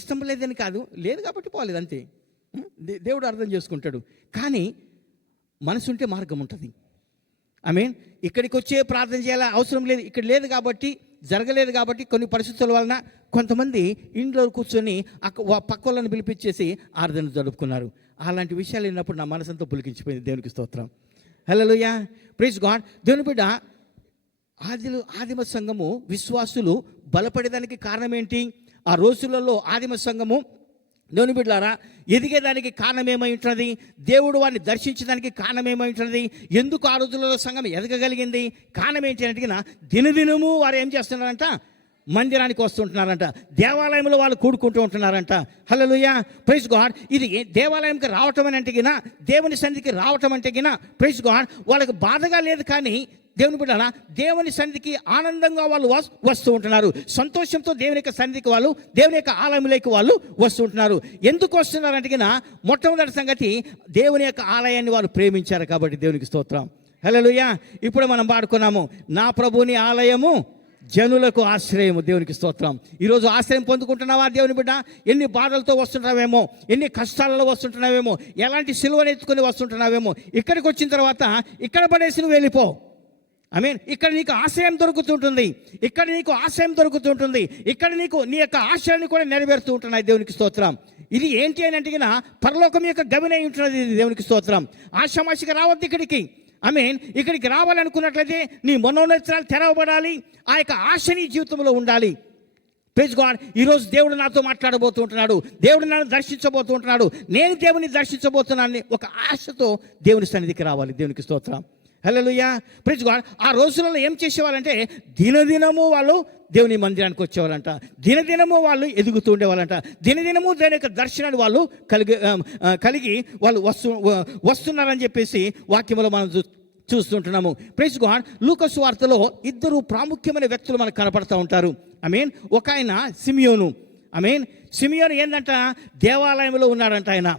ఇష్టం లేదని కాదు, లేదు కాబట్టి పోలేదు అంతే. దేవుడు అర్థం చేసుకుంటాడు. కానీ మనసుంటే మార్గం ఉంటుంది. ఇక్కడికి వచ్చే ప్రార్థన చేయాల అవసరం లేదు, ఇక్కడ లేదు కాబట్టి, జరగలేదు కాబట్టి, కొన్ని పరిస్థితుల వలన కొంతమంది ఇంట్లో కూర్చొని పక్క వాళ్ళని పిలిపించేసి ఆరాధన జరుపుకున్నారు. అలాంటి విషయాలు విన్నప్పుడు నా మనసంతా పులికించిపోయింది. దేవునికి స్తోత్రం. హల్లెలూయా. Praise God. దేవుని బిడ్డ, ఆదిమ సంఘము విశ్వాసులు బలపడేదానికి కారణం ఏంటి? ఆ రోజులలో ఆదిమ సంఘము దేవుని బిడ్డలారా ఎదిగేదానికి కారణం ఏమై ఉంటున్నది? దేవుడు వారిని దర్శించడానికి కారణం ఏమై ఉంటున్నది? ఎందుకు ఆ రోజులలో సంఘం ఎదగగలిగింది? కారణం ఏంటి అంటే దినదినము వారు ఏం చేస్తున్నారంట? మందిరానికి వస్తుంటున్నారంట, దేవాలయంలో వాళ్ళు కూడుకుంటూ ఉంటున్నారంట. హల్లెలూయా. Praise God. ఇది దేవాలయంకి రావటం అని అంటే దేవుని సన్నిధికి రావటం అంటే ప్రైజ్ గాడ్ వాళ్ళకి బాధగా లేదు, కానీ దేవుని బిడ్డలారా దేవుని సన్నిధికి ఆనందంగా వాళ్ళు వస్తూ ఉంటున్నారు. సంతోషంతో దేవుని యొక్క సన్నిధికి వాళ్ళు, దేవుని యొక్క ఆలయంలోకి వాళ్ళు వస్తూ ఉంటున్నారు. ఎందుకు వస్తున్నారంటే మొట్టమొదటి సంగతి దేవుని యొక్క ఆలయాన్ని వారు ప్రేమించారు కాబట్టి. దేవునికి స్తోత్రం. హల్లెలూయా. ఇప్పుడు మనం పాడుకున్నాము, నా ప్రభుని ఆలయము జనులకు ఆశ్రయము. దేవునికి స్తోత్రం. ఈరోజు ఆశ్రయం పొందుకుంటున్నావా దేవుని బిడ్డ? ఎన్ని బాధలతో వస్తుంటున్నావేమో, ఎన్ని కష్టాలలో వస్తుంటున్నావేమో, ఎలాంటి సిలువను ఎత్తుకొని వస్తుంటున్నావేమో, ఇక్కడికి వచ్చిన తర్వాత ఇక్కడ పడేసి నువ్వు వెళ్ళిపో. ఇక్కడ నీకు ఆశయం దొరుకుతుంటుంది, ఇక్కడ నీకు ఆశయం దొరుకుతుంటుంది, ఇక్కడ నీకు నీ యొక్క ఆశయాన్ని కూడా నెరవేరుతూ ఉంటున్నాయి. దేవునికి స్తోత్రం. ఇది ఏంటి అని అంటే పరలోకం యొక్క గవినై ఉంటున్నది. దేవునికి స్తోత్రం. ఆశామాషిగా రావద్దు ఇక్కడికి. ఇక్కడికి రావాలనుకున్నట్లయితే నీ మనోనేత్రాలు తెరవబడాలి. ఆ యొక్క ఆశ నీ జీవితంలో ఉండాలి. Praise God. ఈరోజు దేవుడు నాతో మాట్లాడబోతూ ఉంటున్నాడు, దేవుడు నన్ను దర్శించబోతూ ఉంటున్నాడు, నేను దేవుని దర్శించబోతున్నాను. ఒక ఆశతో దేవుని సన్నిధికి రావాలి. దేవునికి స్తోత్రం. హల్లెలూయా. Praise God. ఆ రోజులలో ఏం చేసేవాళ్ళంటే దినదినము వాళ్ళు దేవుని మందిరానికి వచ్చేవాళ్ళంట, దినదినము వాళ్ళు ఎదుగుతూ ఉండేవాళ్ళంట, దినదినము దేవుని యొక్క దర్శనాన్ని వాళ్ళు కలిగి వాళ్ళు వస్తున్నారని చెప్పేసి వాక్యంలో మనం చూస్తుంటున్నాము. Praise God. లూకా సువార్తలో ఇద్దరు ప్రాముఖ్యమైన వ్యక్తులు మనకు కనపడుతూ ఉంటారు. ఒక ఆయన సిమియోను. సిమియోను ఏంటంట, దేవాలయంలో ఉన్నాడంట ఆయన.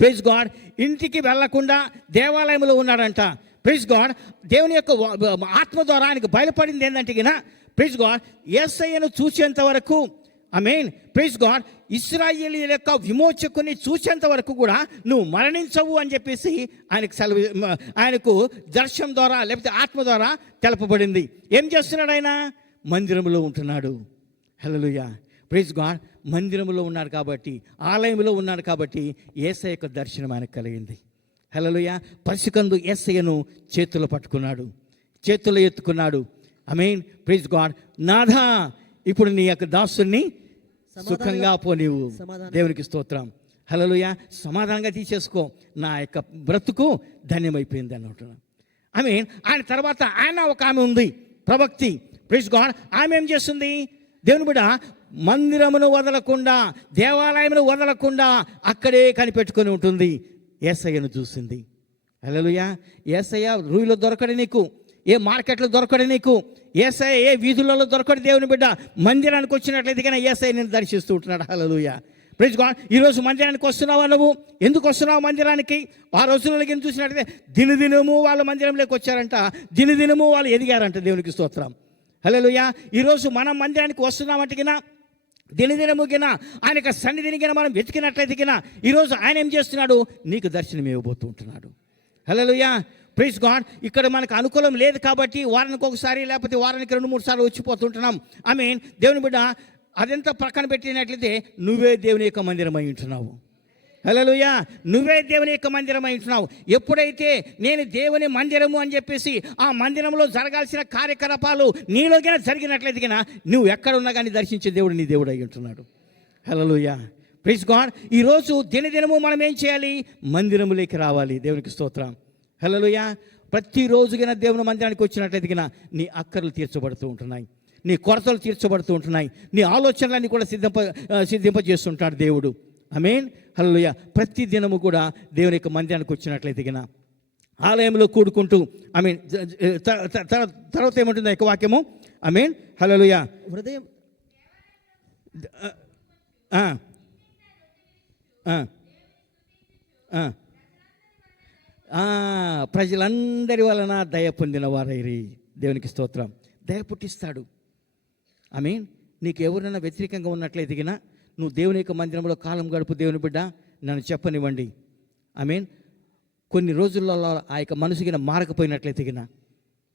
Praise God. ఇంటికి వెళ్లకుండా దేవాలయంలో ఉన్నాడంట. Praise God. దేవుని యొక్క ఆత్మ ద్వారా ఆయనకు బయలుపడింది ఏంటంటే ప్రైజ్ గాడ్, యేసయ్యను చూసేంత వరకు ప్రైజ్ గాడ్, ఇశ్రాయేలీయుల యొక్క విమోచకుని చూసేంత వరకు కూడా నువ్వు మరణించవు అని చెప్పేసి ఆయనకు దర్శనం ద్వారా లేకపోతే ఆత్మ ద్వారా తెలపబడింది. ఏం చేస్తున్నాడు ఆయన? మందిరంలో ఉంటున్నాడు. హల్లెలూయా. Praise God. మందిరంలో ఉన్నాడు కాబట్టి, ఆలయంలో ఉన్నాడు కాబట్టి యేసయ్య యొక్క దర్శనం ఆయనకు కలిగింది. హల్లెలూయా. పసికందు యేసయ్యను చేతుల్లో పట్టుకున్నాడు, చేతుల్లో ఎత్తుకున్నాడు. Praise God. నాథా, ఇప్పుడు నీ యొక్క దాసుని సుఖంగా పోనివు. దేవునికి స్తోత్రం. హల్లెలూయా. సమాధానంగా తీసేసుకో, నా యొక్క బ్రతుకు ధన్యమైపోయింది అని అంటున్నాను. ఆయన తర్వాత ఒక ఆమె ఉంది, ప్రవక్తి. Praise God. ఆమె ఏం చేస్తుంది? దేవుని బిడ్డ, మందిరమును వదలకుండా, దేవాలయమును వదలకుండా అక్కడే కనిపెట్టుకొని ఉంటుంది. యేసయ్యను చూసింది. హల్లెలూయా. యేసయ్య రూయిలో దొరకడు నీకు, ఏ మార్కెట్లో దొరకడు నీకు, యేసయ్య ఏ వీధులలో దొరకడు. దేవుని బిడ్డ, మందిరానికి వచ్చినట్లయితే కానీ యేసయ్య నేను దర్శిస్తూ ఉంటున్నాడు. హల్లెలూయా. Praise God. ఈరోజు మందిరానికి వస్తున్నావా? నువ్వు ఎందుకు వస్తున్నావు మందిరానికి? ఆ రోజుల్లో చూసినట్లయితే దినదినము వాళ్ళు మందిరంలోకి వచ్చారంట, దినదినము వాళ్ళు ఎదిగారంట. దేవునికి స్తోత్రం. హల్లెలూయా. ఈరోజు మనం మందిరానికి వస్తున్నామంటే దినదినముగిన ఆయన యొక్క సన్నిధినిగిన మనం వెతికినట్లయితే ఈరోజు ఆయన ఏం చేస్తున్నాడు? నీకు దర్శనం ఇవ్వబోతూ ఉంటున్నాడు. హల్లెలూయా. Praise God. ఇక్కడ మనకు అనుకూలం లేదు కాబట్టి వారానికి ఒకసారి లేకపోతే వారానికి 2-3 సార్లు వచ్చిపోతుంటున్నాం. దేవుని బిడ్డ, అదంతా ప్రక్కన పెట్టినట్లయితే నువ్వే దేవుని యొక్క మందిరమై ఉంటున్నావు. హల్లెలూయా. నువ్వే దేవుని యొక్క మందిరమై ఉంటున్నావు. ఎప్పుడైతే నేను దేవుని మందిరము అని చెప్పేసి ఆ మందిరంలో జరగాల్సిన కార్యకలాపాలు నీలోగా జరిగినట్లయితే నువ్వు ఎక్కడున్నా కానీ దర్శించే దేవుడు నీ దేవుడు అయి ఉంటున్నాడు. హల్లెలూయా. Praise God. ఈరోజు దినదినము మనం ఏం చేయాలి? మందిరములోకి రావాలి. దేవునికి స్తోత్రం. హల్లెలూయా. ప్రతిరోజుగా దేవుని మందిరానికి వచ్చినట్లయితే నీ అక్కర్లు తీర్చబడుతూ ఉంటున్నాయి, నీ కొరతలు తీర్చబడుతూ ఉంటున్నాయి, నీ ఆలోచనలన్నీ కూడా సిద్ధింపజేస్తుంటాడు దేవుడు. హల్లెలూయా. ప్రతి దినము కూడా దేవుని యొక్క మందిరానికి వచ్చినట్లయితే ఆలయంలో కూడుకుంటూ తర్వాత ఏముంటుంది యొక్క వాక్యము? హల్లెలూయా. హృదయం ప్రజలందరి వలన దయ పొందిన వారైరి. దేవునికి స్తోత్రం. దయ పుట్టిస్తాడు. నీకు ఎవరైనా వ్యతిరేకంగా ఉన్నట్లయితే నువ్వు దేవుని యొక్క మందిరంలో కాలం గడుపు. దేవుని బిడ్డ, నన్ను చెప్పనివ్వండి. కొన్ని రోజుల్లో ఆ యొక్క మనసుకి మారకపోయినట్లయితే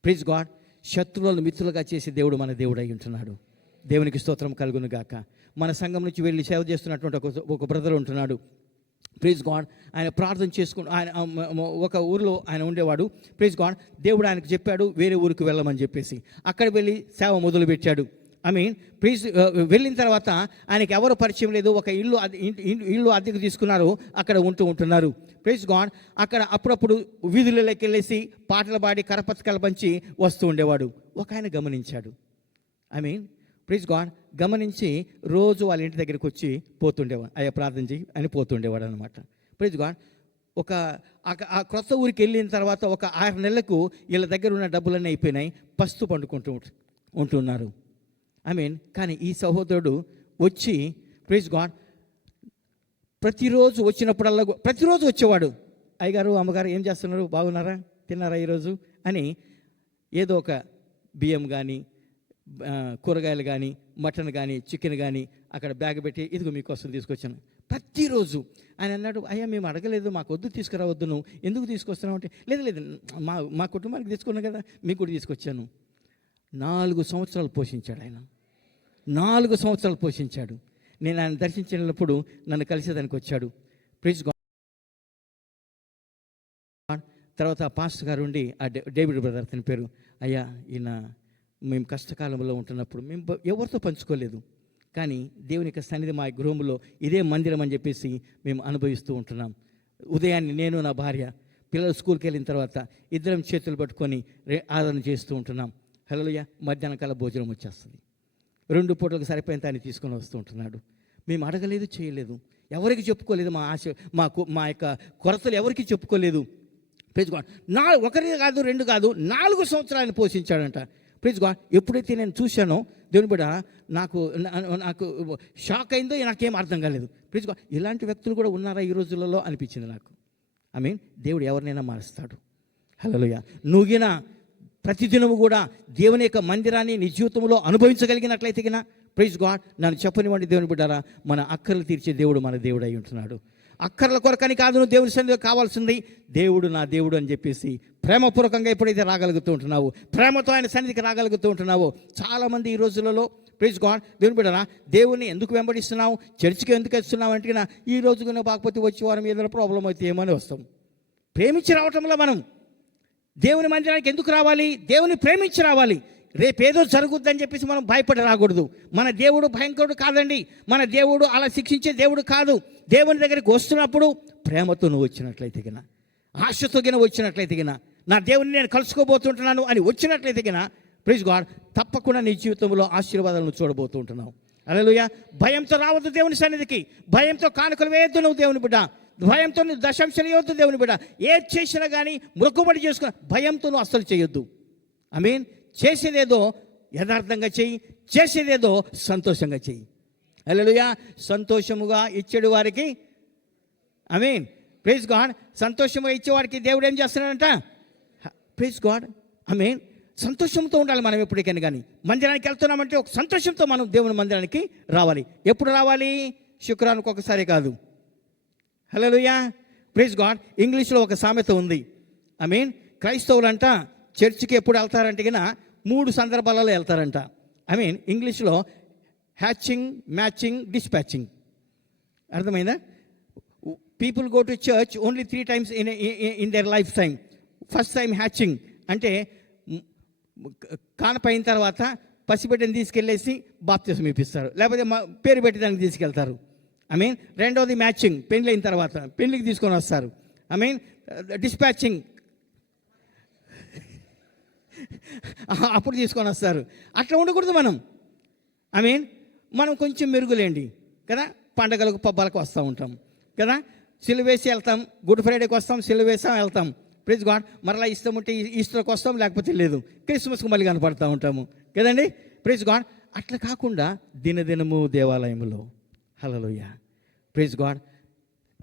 ప్రైజ్ గాడ్, శత్రువులను మిత్రులుగా చేసి దేవుడు మన దేవుడు అయి ఉంటున్నాడు. దేవునికి స్తోత్రం కలుగును గాక. మన సంఘం నుంచి వెళ్ళి సేవ చేస్తున్నటువంటి ఒక బ్రదర్ ఉంటున్నాడు. Praise God. ఆయన ప్రార్థన చేసుకుని ఆయన ఒక ఊరిలో ఆయన ఉండేవాడు. Praise God. దేవుడు ఆయనకు చెప్పాడు వేరే ఊరికి వెళ్ళమని చెప్పేసి. అక్కడ వెళ్ళి సేవ మొదలుపెట్టాడు. ప్లీజ్ వెళ్ళిన తర్వాత ఆయనకి ఎవరు పరిచయం లేదు. ఒక ఇల్లు అద్దెకు తీసుకున్నారు, అక్కడ ఉంటున్నారు. Praise God. అక్కడ అప్పుడప్పుడు వీధులలోకి వెళ్ళేసి పాటలు పాడి కరపత్రికలు పంచి వస్తూ ఉండేవాడు. ఒక ఆయన గమనించాడు. Praise God. గమనించి రోజు వాళ్ళ ఇంటి దగ్గరికి వచ్చి పోతుండేవాడు. అయ్యా ప్రార్థన చేయి అని పోతుండేవాడు అనమాట. Praise God. ఆ క్రొత్త ఊరికి వెళ్ళిన తర్వాత ఒక 6 నెలలకు వీళ్ళ దగ్గర ఉన్న డబ్బులన్నీ అయిపోయినాయి, పస్తు పండుకుంటూ ఉంటున్నారు. కానీ ఈ సహోదరుడు వచ్చి ప్రైజ్ గాడ్ ప్రతిరోజు వచ్చినప్పుడల్లా ప్రతిరోజు వచ్చేవాడు. అయ్యగారు, అమ్మగారు ఏం చేస్తున్నారు, బాగున్నారా, తిన్నారా ఈరోజు అని ఏదో ఒక బియ్యం కానీ కూరగాయలు కానీ మటన్ కానీ చికెన్ కానీ అక్కడ బ్యాగ్ పెట్టి ఇదిగో మీకోసం తీసుకొచ్చాను ప్రతిరోజు. ఆయన అన్నాడు, అయ్యా మేము అడగలేదు, మాకు వద్దు, తీసుకురావద్దు, నువ్వు ఎందుకు తీసుకొస్తున్నావు అంటే, లేదు లేదు మా కుటుంబానికి తీసుకున్నాను కదా, మీకు కూడా తీసుకొచ్చాను. 4 సంవత్సరాలు పోషించాడు ఆయన, 4 సంవత్సరాలు పోషించాడు. నేను ఆయన దర్శించినప్పుడు నన్ను కలిసేదానికి వచ్చాడు. Praise God. తర్వాత ఆ పాస్టర్ గారు ఉండి, ఆ డేవిడ్ బ్రదర్ అతని పేరు, అయ్యా ఈయన మేము కష్టకాలంలో ఉంటున్నప్పుడు మేము ఎవరితో పంచుకోలేదు, కానీ దేవుని యొక్క సన్నిధి మా గృహంలో ఇదే మందిరం అని చెప్పేసి మేము అనుభవిస్తూ ఉంటున్నాం. ఉదయాన్నే నేను నా భార్య పిల్లలు స్కూల్కి వెళ్ళిన తర్వాత ఇద్దరం చేతులు పట్టుకొని ఆరాధన చేస్తూ ఉంటున్నాం. హల్లెలూయా. మధ్యాహ్నం కాల భోజనం వచ్చేస్తుంది, 2 పూటలకు సరిపోయిన ఆయన తీసుకొని వస్తూ ఉంటున్నాడు. మేము అడగలేదు, చేయలేదు, ఎవరికి చెప్పుకోలేదు, మా ఆశ మా యొక్క కొరతలు ఎవరికి చెప్పుకోలేదు. Praise God. 1 కాదు 2 కాదు 4 సంవత్సరాలను పోషించాడంట. Praise God. ఎప్పుడైతే నేను చూశానో దేవుని బిడ్డ, నాకు షాక్ అయిందో, నాకేం అర్థం కాలేదు. Praise God. ఇలాంటి వ్యక్తులు కూడా ఉన్నారా ఈ రోజులలో అనిపించింది నాకు. ఐ మీన్ దేవుడు ఎవరినైనా మారుస్తాడు. హల్లెలూయా. నువ్వుగిన ప్రతిదినము కూడా దేవుని యొక్క మందిరాన్ని నీ జీవితంలో అనుభవించగలిగినట్లయితే గిన, ప్రైజ్ గాడ్, నన్ను చెప్పనివ్వండి దేవుని బిడ్డారా, మన అక్కర్లు తీర్చే దేవుడు మన దేవుడు అయి ఉంటున్నాడు. అక్కర్ల కొరకని కాదు నువ్వు దేవుని సన్నిధిలో కావాల్సింది, దేవుడు నా దేవుడు అని చెప్పేసి ప్రేమపూర్వకంగా ఎప్పుడైతే రాగలుగుతూ ఉంటున్నావో, ప్రేమతో ఆయన సన్నిధికి రాగలుగుతూ ఉంటున్నావో. చాలామంది ఈ రోజులలో ప్రైజ్ గాడ్ దేవుని బిడ్డరా, దేవుని ఎందుకు వెంబడిస్తున్నావు, చర్చికి ఎందుకు వస్తున్నావు అంటే, ఈ రోజు బాకపోతే వచ్చే వారం ఏదైనా ప్రాబ్లం అయితే ఏమని వస్తాం. ప్రేమించి రావటంలో మనం దేవుని మందిరానికి ఎందుకు రావాలి? దేవుని ప్రేమించి రావాలి. రేపేదో జరుగుద్దని చెప్పేసి మనం భయపడి రాకూడదు. మన దేవుడు భయంకరుడు కాదండి, మన దేవుడు అలా శిక్షించే దేవుడు కాదు. దేవుని దగ్గరికి వస్తున్నప్పుడు ప్రేమతో నువ్వు వచ్చినట్లయితే గిన, ఆశతో గిన వచ్చినట్లయితే గిన, నా దేవుని నేను కలుసుకోబోతుంటున్నాను అని వచ్చినట్లయితే గిన, ప్రైజ్ గాడ్, తప్పకుండా నీ జీవితంలో ఆశీర్వాదాలను చూడబోతూ ఉంటున్నావు. హల్లెలూయా. భయంతో రావద్దు దేవుని సన్నిధికి, భయంతో కానుకలు వేయొద్దు నువ్వు దేవుని బిడ్డ, భయంతో నువ్వు దశంశలు ఇవ్వద్దు దేవుని బిడ్డ. ఏది చేసినా కానీ మొక్కుబడి చేసుకున్న భయంతో నువ్వు అస్సలు చేయొద్దు. ఐ మీన్ చేసేదేదో యథార్థంగా చెయ్యి, చేసేదేదో సంతోషంగా చెయ్యి. హల్లెలూయా. సంతోషముగా ఇచ్చేడు వారికి, ఐ మీన్ ప్రైజ్ గాడ్, సంతోషముగా ఇచ్చేవాడికి దేవుడు ఏం చేస్తున్నాడంట? Praise God. ఐ మీన్ సంతోషంతో ఉండాలి మనం ఎప్పటికైనా కానీ. మందిరానికి వెళ్తున్నామంటే ఒక సంతోషంతో మనం దేవుని మందిరానికి రావాలి. ఎప్పుడు రావాలి? శుక్రవారానికి ఒకసారి కాదు. హల్లెలూయా. Praise God. ఇంగ్లీష్లో ఒక సామెత ఉంది. ఐ మీన్ క్రైస్తవులంట చర్చికి ఎప్పుడు వెళ్తారంటే కన్నా 3 సందర్భాలలో వెళ్తారంట. ఐ మీన్ ఇంగ్లీష్లో హ్యాచింగ్, మ్యాచింగ్, డిస్పాచింగ్. అర్థమైందా? People go to church only 3 times in their life time. First time hatching అంటే కానపైన తర్వాత పసిబిడ్డని తీసుకెళ్ళేసి బాప్తిసం ఇప్పిస్తారు, లేకపోతే పేరు పెట్టడానికి తీసుకెళ్తారు. ఐ మీన్ రెండవది మ్యాచింగ్, పెళ్ళి అయిన తర్వాత పెళ్ళికి తీసుకొని వస్తారు. ఐ మీన్ డిస్పాచింగ్, అప్పుడు తీసుకొని వస్తారు. అట్లా ఉండకూడదు మనం. ఐ మీన్ మనం కొంచెం మెరుగులేండి కదా, పండగలకు పబ్బాలకు వస్తూ ఉంటాం కదా, సిలువేసి వెళ్తాం, గుడ్ ఫ్రైడేకి వస్తాం, సిలువేసాం వెళ్తాం. Praise God. మరలా ఇష్టం ఉంటే ఈస్టర్కి వస్తాం, లేకపోతే లేదు, క్రిస్మస్కి మళ్ళీ కనపడుతూ ఉంటాము కదండి. Praise God. అట్లా కాకుండా దినదినము దేవాలయంలో. హల్లెలూయా. Praise God.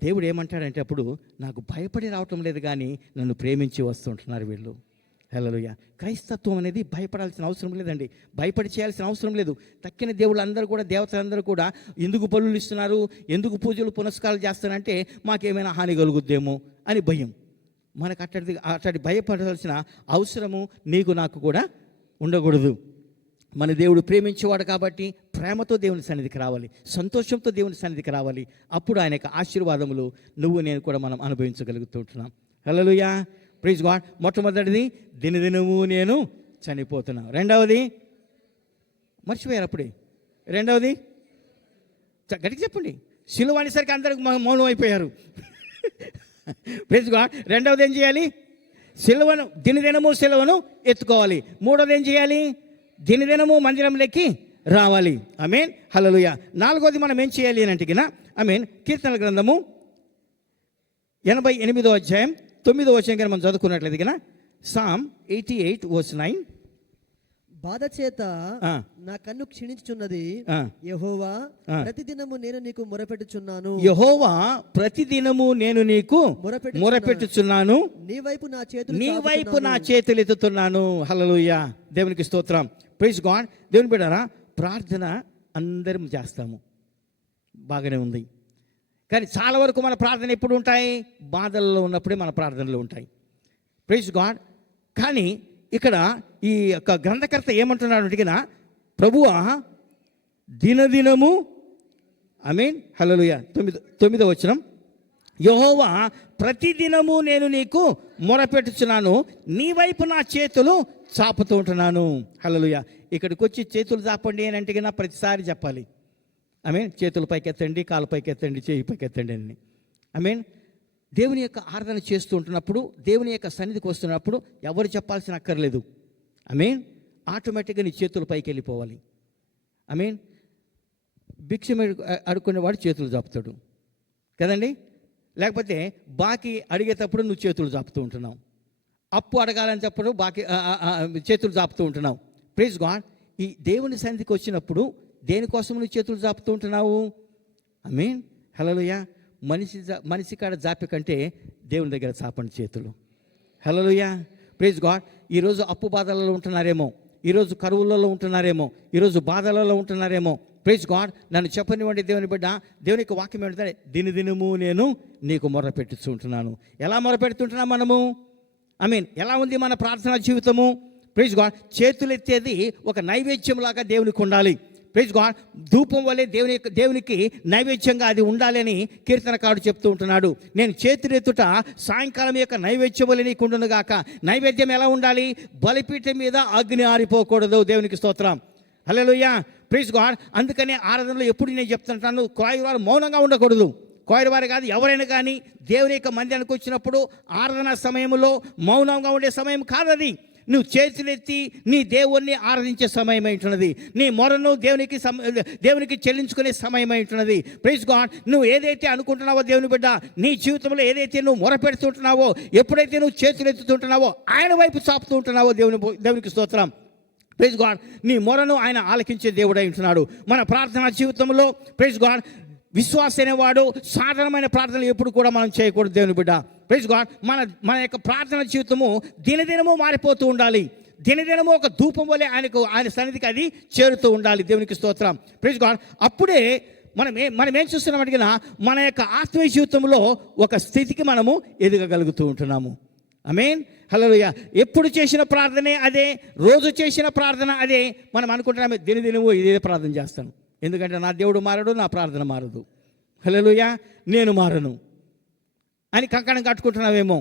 దేవుడు ఏమంటాడంటే అప్పుడు, నాకు భయపడి రావటం లేదు కానీ నన్ను ప్రేమించి వస్తుంటున్నారు వీళ్ళు. హల్లెలూయా. క్రైస్తత్వం అనేది భయపడాల్సిన అవసరం లేదండి, భయపడి చేయాల్సిన అవసరం లేదు. తక్కిన దేవుళ్ళందరూ కూడా, దేవతలందరూ కూడా ఎందుకు బలులు ఇస్తున్నారు, ఎందుకు పూజలు పునస్కారాలు చేస్తారంటే మాకేమైనా హాని కలుగుద్దేమో అని భయం. మనకు అట్టడి భయపడాల్సిన అవసరము నీకు నాకు కూడా ఉండకూడదు. మన దేవుడు ప్రేమించేవాడు కాబట్టి ప్రేమతో దేవుని సన్నిధికి రావాలి, సంతోషంతో దేవుని సన్నిధికి రావాలి. అప్పుడు ఆయన యొక్క ఆశీర్వాదములు నువ్వు నేను కూడా మనం అనుభవించగలుగుతుంటున్నాం. హల్లెలూయా. Praise God. మొట్టమొదటిది దినదినము నేను చనిపోతున్నాను. రెండవది మర్చిపోయారు అప్పుడే. రెండవది గట్టిగా చెప్పండి. సిలువ అనేసరికి అందరికి మౌనం అయిపోయారు. Praise God. రెండవది ఏం చేయాలి? సిలువను, దినదినము సిలువను ఎత్తుకోవాలి. మూడవది ఏం చేయాలి? దినదినము మందిరంలోకి రావాలి. ఆమేన్. హల్లెలూయా. నాలుగోది మనం ఏం చేయాలి అని అంటే, ఆమేన్, కీర్తనల గ్రంథము 88వ అధ్యాయం 9వ వచనం మనం చదువుకున్నట్లయితే, Psalm 88 verse 9. బాధ చేత ఆ, నా కన్ను క్షీణించుచున్నది. ఆ. యెహోవా, ఆ. ప్రతిదినము నేను నీకు మొరపెట్టుచున్నాను. యెహోవా ప్రతిదినము నేను నీకు మొరపెట్టుచున్నాను, నీ వైపు నా చేతులు నీ వైపు నా చాపుచున్నాను. చేతులు ఎత్తుతున్నాను. హల్లెలూయా, దేవునికి స్తోత్రం. Praise God. దేవుని బిడ్డారా, ప్రార్థన అందరం చేస్తాము, బాగానే ఉంది. కానీ చాలా వరకు మన ప్రార్థన ఎప్పుడు ఉంటాయి? బాధల్లో ఉన్నప్పుడే మన ప్రార్థనలు ఉంటాయి. Praise God. కానీ ఇక్కడ ఈ యొక్క గ్రంథకర్త ఏమంటున్నాడు అడిగిన, ప్రభువా దినదినము, ఆమేన్, హల్లెలూయా. 9వ వచనం, యెహోవా ప్రతిదినము నేను నీకు మొరపెట్టుచున్నాను, నీ వైపు నా చేతులు చాపుతూ ఉంటున్నాను. హల్లెలూయా. ఇక్కడికి వచ్చి చేతులు చాపండి అని అంటే కన్నా ప్రతిసారి చెప్పాలి. ఆమేన్. చేతులు పైకెత్తండి, కాలు పైకెత్తండి, చేయి పైకెత్తండి అని. ఆమేన్. దేవుని యొక్క ఆరాధన చేస్తూ ఉంటున్నప్పుడు, దేవుని యొక్క సన్నిధికి వస్తున్నప్పుడు ఎవరు చెప్పాల్సిన అక్కర్లేదు. ఆమేన్. ఆటోమేటిక్గా నీ చేతులు పైకి వెళ్ళిపోవాలి. ఆమేన్. భిక్ష అడుక్కునేవాడు చేతులు చాపుతాడు కదండి. లేకపోతే బాకీ అడిగేటప్పుడు నువ్వు చేతులు చాపుతూ ఉంటున్నావు. అప్పు అడగాలనేటప్పుడు బాకీ చేతులు చాపుతూ ఉంటున్నావు. Praise God. ఈ దేవుని సన్నిధికి వచ్చినప్పుడు దేనికోసం నువ్వు చేతులు చాపుతూ ఉంటున్నావు? ఆమేన్, హల్లెలూయా. మనిషి కాడ జాపి కంటే దేవుని దగ్గర చాపండి చేతులు. హల్లెలూయా, ప్రైజ్ గాడ్. ఈరోజు అప్పు బాధలలో ఉంటున్నారేమో, ఈరోజు కరువులలో ఉంటున్నారేమో, ఈరోజు బాధలలో ఉంటున్నారేమో. Praise God. నన్ను చెప్పనివ్వండి దేవుని బిడ్డ, దేవుని యొక్క వాక్యం ఏంటంటే, దినదినము నేను నీకు మొరపెట్టుకుంటున్నాను. ఎలా మొరపెడుతుంటున్నాం మనము? ఆమేన్. ఎలా ఉంది మన ప్రార్థనా జీవితము? Praise God. చేతులు ఎత్తేది ఒక నైవేద్యంలాగా దేవునికి ఉండాలి. Praise God. ధూపం వల్లే దేవునికి నైవేద్యంగా అది ఉండాలని కీర్తనకారుడు చెప్తూ ఉంటున్నాడు. నేను చేతులెత్తుట సాయంకాలం యొక్క నైవేద్యం వల్ల నీకు ఉండును గాక. నైవేద్యం ఎలా ఉండాలి? బలిపీఠం మీద అగ్ని ఆరిపోకూడదు. దేవునికి స్తోత్రం. హల్లెలూయా, ప్రైజ్ గాడ్. అందుకనే ఆరాధనలో ఎప్పుడు నేను చెప్తుంటాను, క్వాయిర్ వారు మౌనంగా ఉండకూడదు. క్వాయిర్ వారు కాదు, ఎవరైనా కానీ దేవుని యొక్క మందిరానికి వచ్చినప్పుడు ఆరాధన సమయంలో మౌనంగా ఉండే సమయం కాదది. నువ్వు చేతులెత్తి నీ దేవుణ్ణి ఆరాధించే సమయం ఉంటున్నది. నీ మొరను దేవునికి చెల్లించుకునే సమయం ఉంటున్నది. Praise God. నువ్వు ఏదైతే అనుకుంటున్నావో దేవుని బిడ్డ, నీ జీవితంలో ఏదైతే నువ్వు మొరపెడుతుంటున్నావో, ఎప్పుడైతే నువ్వు చేతులెత్తుతుంటున్నావో, ఆయన వైపు చాపుతూ ఉంటున్నావో, దేవునికి స్తోత్రం. Praise God. నీ మొరను ఆయన ఆలకించే దేవుడై ఉంటున్నాడు. మన ప్రార్థనా జీవితంలో ప్రైజ్ గాడ్, విశ్వాస అనేవాడు సాధారణమైన ప్రార్థనలు ఎప్పుడు కూడా మనం చేయకూడదు దేవుని బిడ్డ. Praise God. మన యొక్క ప్రార్థన జీవితము దినదినము మారిపోతూ ఉండాలి. దినదినము ఒక ధూపం వల్లే ఆయన సన్నిధికి అది చేరుతూ ఉండాలి. దేవునికి స్తోత్రం. Praise God. అప్పుడే మనం ఏం చూస్తున్నాం అడిగినా, మన యొక్క ఆత్మీయ జీవితంలో ఒక స్థితికి మనము ఎదగగలుగుతూ ఉంటున్నాము. ఆమేన్, హల్లెలూయా. ఎప్పుడు చేసిన ప్రార్థనే అదే, రోజు చేసిన ప్రార్థన అదే. మనం అనుకుంటున్నాము దినదినము ఇదే ప్రార్థన చేస్తాను, ఎందుకంటే నా దేవుడు మారడు, నా ప్రార్థన మారదు, హల్లెలూయా, నేను మారను అని కంకణం కట్టుకుంటున్నావేమో.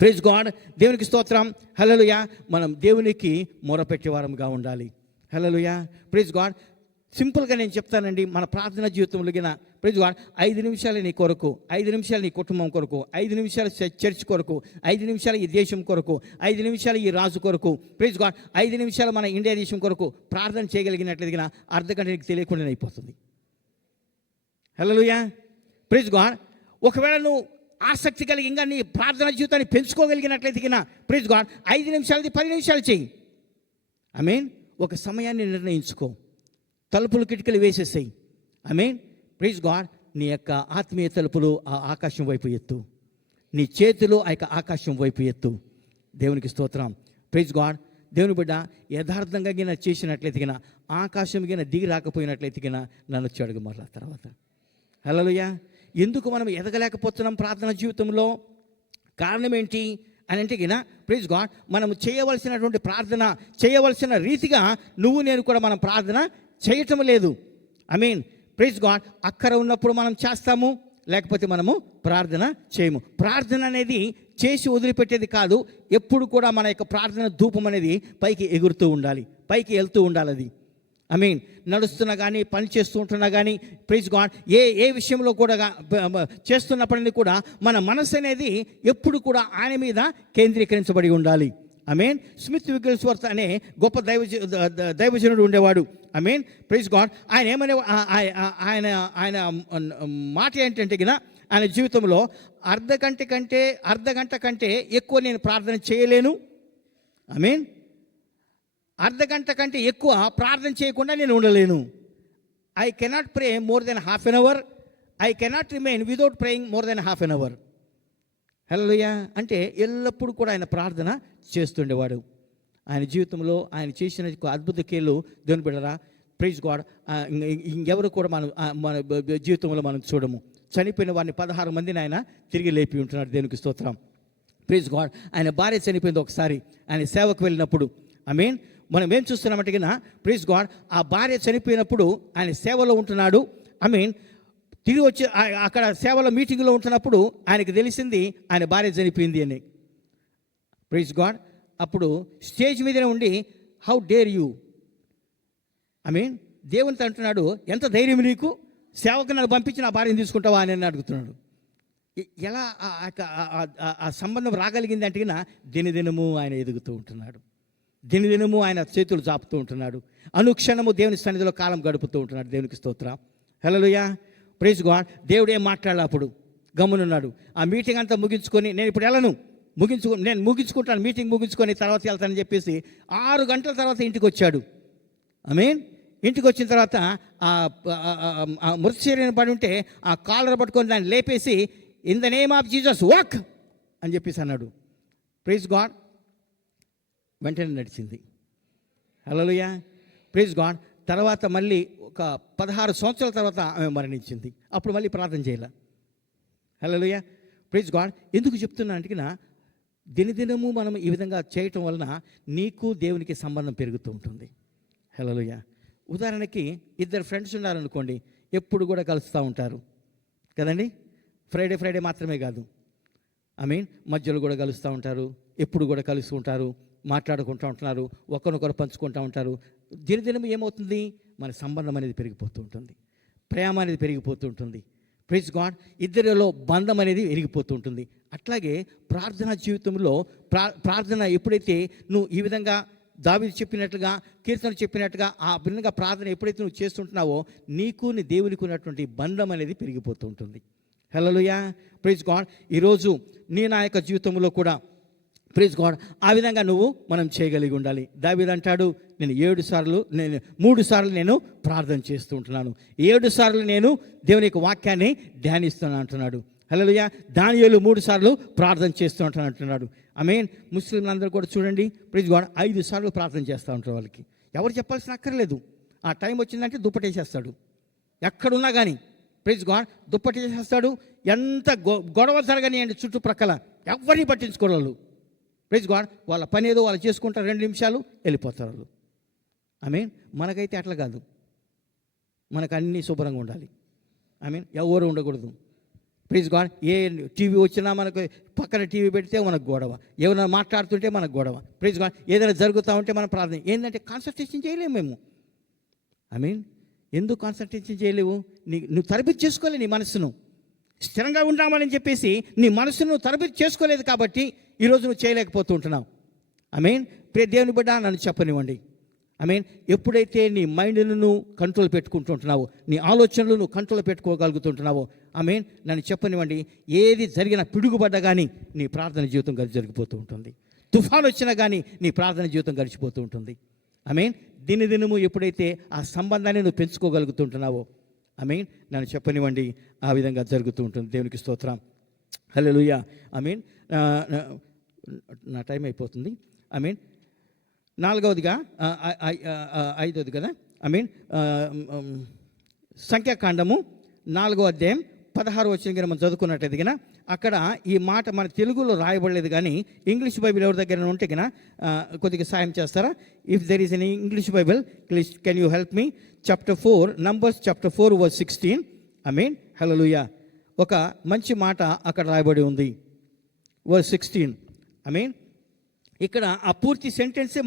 Praise God. దేవునికి స్తోత్రం. హల్లెలూయా. మనం దేవునికి మొరపెట్టేవారంగా ఉండాలి. హల్లెలూయా, ప్రైజ్ గాడ్. సింపుల్గా నేను చెప్తానండి, మన ప్రార్థన జీవితంలో గిన ప్రైజ్ గాడ్ 5 నిమిషాలు నీ కొరకు, 5 నిమిషాలు నీ కుటుంబం కొరకు, 5 నిమిషాలు చర్చ్ కొరకు, 5 నిమిషాలు ఈ దేశం కొరకు, 5 నిమిషాలు ఈ రాజు కొరకు, ప్రైజ్ గాడ్ 5 నిమిషాలు మన ఇండియా దేశం కొరకు ప్రార్థన చేయగలిగినట్లయితే అర్ధగంట నీకు తెలియకుండా అయిపోతుంది. హల్లెలూయా, ప్రైజ్ గాడ్. ఒకవేళ నువ్వు ఆసక్తి కలిగి ఇంకా నీ ప్రార్థన జీవితాన్ని పెంచుకోగలిగినట్లయితే ప్రైజ్ గాడ్ 5 నిమిషాలది 10 నిమిషాలు చెయ్యి. ఆమేన్. ఒక సమయాన్ని నిర్ణయించుకో, తలుపులు కిటికలు వేసేసాయి. ఆమేన్, ప్రైజ్ గాడ్. నీ యొక్క ఆత్మీయ తలుపులు ఆ ఆకాశం వైపు ఎత్తు, నీ చేతులు ఆ యొక్క ఆకాశం వైపు ఎత్తు. దేవునికి స్తోత్రం. Praise God. దేవుని బిడ్డ, యథార్థంగా గిన చేసినట్లయితే గిన, ఆకాశం గిన దిగి రాకపోయినట్లయితే గిన నన్ను వచ్చి అడుగు మరలా తర్వాత. హల్లెలూయా. ఎందుకు మనం ఎదగలేకపోతున్నాం ప్రార్థన జీవితంలో? కారణం ఏంటి అని అంటే గిన ప్రైజ్ గాడ్, మనం చేయవలసినటువంటి ప్రార్థన చేయవలసిన రీతిగా నువ్వు నేను కూడా మనం ప్రార్థన చేయటం లేదు. I mean, praise God. అక్కర ఉన్నప్పుడు మనం చేస్తాము, లేకపోతే మనము ప్రార్థన చేయము. ప్రార్థన అనేది చేసి వదిలిపెట్టేది కాదు. ఎప్పుడు కూడా మన యొక్క ప్రార్థన ధూపం అనేది పైకి ఎగురుతూ ఉండాలి, పైకి వెళ్తూ ఉండాలి. అది ఐ మీన్, నడుస్తున్నా కానీ, పని చేస్తూ ఉంటున్నా కానీ, ప్రైజ్ గాడ్, ఏ విషయంలో కూడా చేస్తున్నప్పటికీ కూడా మన మనసు అనేది ఎప్పుడు కూడా ఆయన మీద కేంద్రీకరించబడి ఉండాలి. ఐ మీన్, స్మిత్ విగ్గిల్స్వర్త్ అనే గొప్ప దైవజనుడు ఉండేవాడు. I mean, praise God. ఆయన ఏమనే ఆయన మాట ఏంటంటే గిన, ఆయన జీవితంలో అర్ధగంట కంటే ఎక్కువ నేను ప్రార్థన చేయలేను. ఐ మీన్, అర్ధగంట కంటే ఎక్కువ ప్రార్థన చేయకుండా నేను ఉండలేను. I cannot pray more than half an hour. I cannot remain without praying more than half an hour. హల్లెలూయా. అంటే ఎల్లప్పుడూ కూడా ఆయన ప్రార్థన చేస్తుండేవాడు. ఆయన జీవితంలో ఆయన చేసిన అద్భుత క్రియలు దేవుని బిడ్డరా, ప్రైజ్ గాడ్, ఇంకెవరు కూడా మన జీవితంలో మనం చూడము. చనిపోయిన వారిని 16 మందిని ఆయన తిరిగి లేపి ఉంటున్నాడు. దేవునికి స్తోత్రం. Praise God. ఆయన భార్య చనిపోయింది ఒకసారి ఆయన సేవకు వెళ్ళినప్పుడు. ఆమేన్. మనం ఏం చూస్తున్నామంటే ప్రైజ్ గాడ్, ఆ భార్య చనిపోయినప్పుడు ఆయన సేవలో ఉంటున్నాడు. ఆమేన్. తిరిగి వచ్చి అక్కడ సేవలో మీటింగ్లో ఉంటున్నప్పుడు ఆయనకు తెలిసింది ఆయన భార్య చనిపోయింది అని. Praise God. అప్పుడు స్టేజ్ మీదనే ఉండి హౌ డేర్ యూ, ఆమేన్, దేవునితో అంటున్నాడు, ఎంత ధైర్యం నీకు, సేవకు నన్ను పంపించి నా భార్యను తీసుకుంటావా అని అడుగుతున్నాడు. ఎలా ఆ సంబంధం రాగలిగింది అంటే దినదినము ఆయన ఎదుగుతూ ఉంటున్నాడు. దినదినము ఆయన చేతులు చాపుతూ ఉంటున్నాడు. అనుక్షణము దేవుని సన్నిధిలో కాలం గడుపుతూ ఉంటున్నాడు. దేవునికి స్తోత్రం. హల్లెలూయా. Praise God. దేవుడు ఏం మాట్లాడాలి అప్పుడు గమ్మునున్నాడు. ఆ మీటింగ్ అంతా ముగించుకొని నేను ఇప్పుడు వెళ్ళను, నేను ముగించుకుంటాను, మీటింగ్ ముగించుకొని తర్వాత వెళ్తానని చెప్పేసి 6 గంటల తర్వాత ఇంటికి వచ్చాడు. ఆమేన్. ఇంటికి వచ్చిన తర్వాత ఆ మృత శరీరం పడి ఉంటే ఆ కాలర్ పట్టుకొని దాన్ని లేపేసి in the name of Jesus walk అని చెప్పేసి అన్నాడు. Praise God. వెంటనే నడిచింది. హల్లెలూయా. Praise God. తర్వాత మళ్ళీ ఒక 16 సంవత్సరాల తర్వాత ఆమె మరణించింది. అప్పుడు మళ్ళీ ప్రార్థన చేయాల. హల్లెలూయా. Praise God. ఎందుకు చెప్తున్నా అంటే దినదినము మనం ఈ విధంగా చేయటం వలన నీకు దేవునికి సంబంధం పెరుగుతూ ఉంటుంది. హల్లెలూయా. ఉదాహరణకి 2 ఫ్రెండ్స్ ఉన్నారనుకోండి, ఎప్పుడు కూడా కలుస్తూ ఉంటారు కదండి. ఫ్రైడే మాత్రమే కాదు, ఆమేన్, మధ్యలో కూడా కలుస్తూ ఉంటారు, ఎప్పుడు కూడా కలుస్తూ ఉంటారు, మాట్లాడుకుంటూ ఉంటున్నారు, ఒకరినొకరు పంచుకుంటూ ఉంటారు. దినదినం ఏమవుతుంది, మన సంబంధం అనేది పెరిగిపోతూ ఉంటుంది, ప్రేమ అనేది పెరిగిపోతూ ఉంటుంది. Praise God. ఇద్దరిలో బంధం అనేది పెరిగిపోతూ ఉంటుంది. అట్లాగే ప్రార్థనా జీవితంలో ప్రార్థన ఎప్పుడైతే నువ్వు ఈ విధంగా దావీదు చెప్పినట్లుగా, కీర్తన చెప్పినట్టుగా ఆ విధంగా ప్రార్థన ఎప్పుడైతే నువ్వు చేస్తుంటున్నావో నీకు నీ దేవునికి ఉన్నటువంటి బంధం అనేది పెరిగిపోతూ ఉంటుంది. హల్లెలూయా. Praise God. ఈరోజు నా యొక్క జీవితంలో కూడా ప్రైజ్ గాడ్ ఆ విధంగా మనం చేయగలిగి ఉండాలి. దావీదు అంటాడు, నేను 3 సార్లు నేను ప్రార్థన చేస్తూ ఉంటున్నాను, 7 సార్లు నేను దేవుని యొక్క వాక్యాన్ని ధ్యానిస్తున్నాను అంటున్నాడు. హల్లెలూయా. దానియేలు 3 సార్లు ప్రార్థన చేస్తూ ఉంటాను అంటున్నాడు. ఆమేన్. ముస్లింలందరూ కూడా చూడండి, ప్రైజ్ గాడ్, 5 సార్లు ప్రార్థన చేస్తూ ఉంటారు. వాళ్ళకి ఎవరు చెప్పాల్సిన అక్కర్లేదు. ఆ టైం వచ్చిందంటే దుప్పటేసేస్తాడు, ఎక్కడున్నా కానీ ప్రైజ్ గాడ్ దుప్పటేసేస్తాడు. ఎంత గొడవ జరగనియండి చుట్టుప్రక్కల ఎవరిని పట్టించుకోవాలి. Praise God. వాళ్ళ పని ఏదో వాళ్ళు చేసుకుంటారు, 2 నిమిషాలు వెళ్ళిపోతారు వాళ్ళు. ఆమేన్. మనకైతే అట్లా కాదు, మనకు అన్నీ శుభ్రంగా ఉండాలి. ఆమేన్. ఎవరు ఉండకూడదు. Praise God. ఏ టీవీ వచ్చినా మనకు పక్కన టీవీ పెడితే మనకు గొడవ, ఏమైనా మాట్లాడుతుంటే మనకు గొడవ. Praise God. ఏదైనా జరుగుతూ ఉంటే మనం ప్రార్థన ఏంటంటే కాన్సన్ట్రేషన్ చేయలేము మేము. ఆమేన్. ఎందుకు కాన్సన్ట్రేషన్ చేయలేవు? నువ్వు తరబితి చేసుకోవాలి నీ మనసును. స్థిరంగా ఉండామని చెప్పేసి నీ మనసును తరబితి చేసుకోలేదు కాబట్టి ఈరోజు నువ్వు చేయలేకపోతూ ఉంటున్నావు. ఆమేన్. దేవుని బిడ్డ నన్ను చెప్పనివ్వండి. ఆమేన్. ఎప్పుడైతే నీ మైండ్ను నువ్వు కంట్రోల్ పెట్టుకుంటుంటున్నావో, నీ ఆలోచనలు నువ్వు కంట్రోల్ పెట్టుకోగలుగుతుంటున్నావో, ఆమేన్, నన్ను చెప్పనివ్వండి, ఏది జరిగినా పిడుగుపడ్డా కానీ నీ ప్రార్థన జీవితం జరిగిపోతూ ఉంటుంది. తుఫాను వచ్చినా కానీ నీ ప్రార్థన జీవితం గడిచిపోతూ ఉంటుంది. ఆమేన్. దినదినము ఎప్పుడైతే ఆ సంబంధాన్ని నువ్వు పెంచుకోగలుగుతుంటున్నావో, ఆమేన్, నన్ను చెప్పనివ్వండి, ఆ విధంగా జరుగుతూ ఉంటుంది. దేవునికి స్తోత్రం. హల్లెలూయా. ఆమేన్. నా టైం అయిపోతుంది. ఆమేన్. 4వదిగా 5వది కదా, ఆమేన్, సంఖ్యాకాండము 4వ అధ్యాయం 16వ వచనం మనం చదువుకున్నట్టయితే కన్నా అక్కడ ఈ మాట మన తెలుగులో రాయబడలేదు, కానీ ఇంగ్లీష్ బైబిల్ ఎవరి దగ్గర ఉంటే కన్నా కొద్దిగా సాయం చేస్తారా? If there is an English Bible, please can you help me? Chapter 4, Numbers chapter 4 verse 16. Amen. Hallelujah. ఒక మంచి మాట అక్కడ రాయబడి ఉంది, వర్స్ 16. ఆమేన్. ఇక్కడ ఆ పూర్తి సెంటెన్సే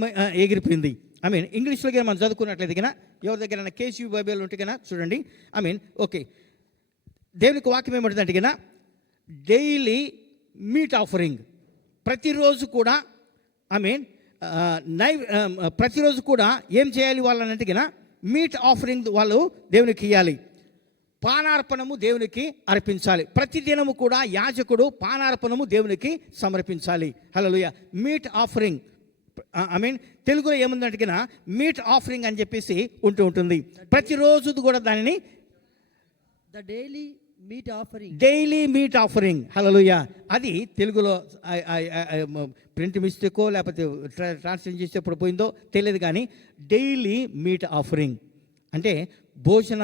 ఎగిరిపోయింది. ఆమేన్. ఇంగ్లీష్లో మనం చదువుకున్నట్లయితే కన్నా ఎవరి దగ్గర కేసీయూ బైబిల్ ఉంటే కన్నా చూడండి. ఆమేన్. ఓకే. దేవునికి వాక్యం ఏమంటుందంటే కన్నా డైలీ మీట్ ఆఫరింగ్, ప్రతిరోజు కూడా ఆమేన్, ప్రతిరోజు కూడా ఏం చేయాలి వాళ్ళనంటే కన్నా మీట్ ఆఫరింగ్ వాళ్ళు దేవునికి ఇవ్వాలి, పానార్పణము దేవునికి అర్పించాలి. ప్రతిదినము కూడా యాజకుడు పానార్పణము దేవునికి సమర్పించాలి. హల్లెలూయా. మీట్ ఆఫరింగ్ ఐ మీన్ తెలుగులో ఏముందంటే మీట్ ఆఫరింగ్ అని చెప్పేసి ఉంటుంది. ప్రతిరోజు కూడా దానిని ద డైలీ మీట్ ఆఫరింగ్ హల్లెలూయా. అది తెలుగులో ప్రింట్ మిస్టేకో లేకపోతే ట్రాన్స్లేషన్ చేసేప్పుడు పోయిందో తెలియదు, కానీ డైలీ మీట్ ఆఫరింగ్ అంటే భోజన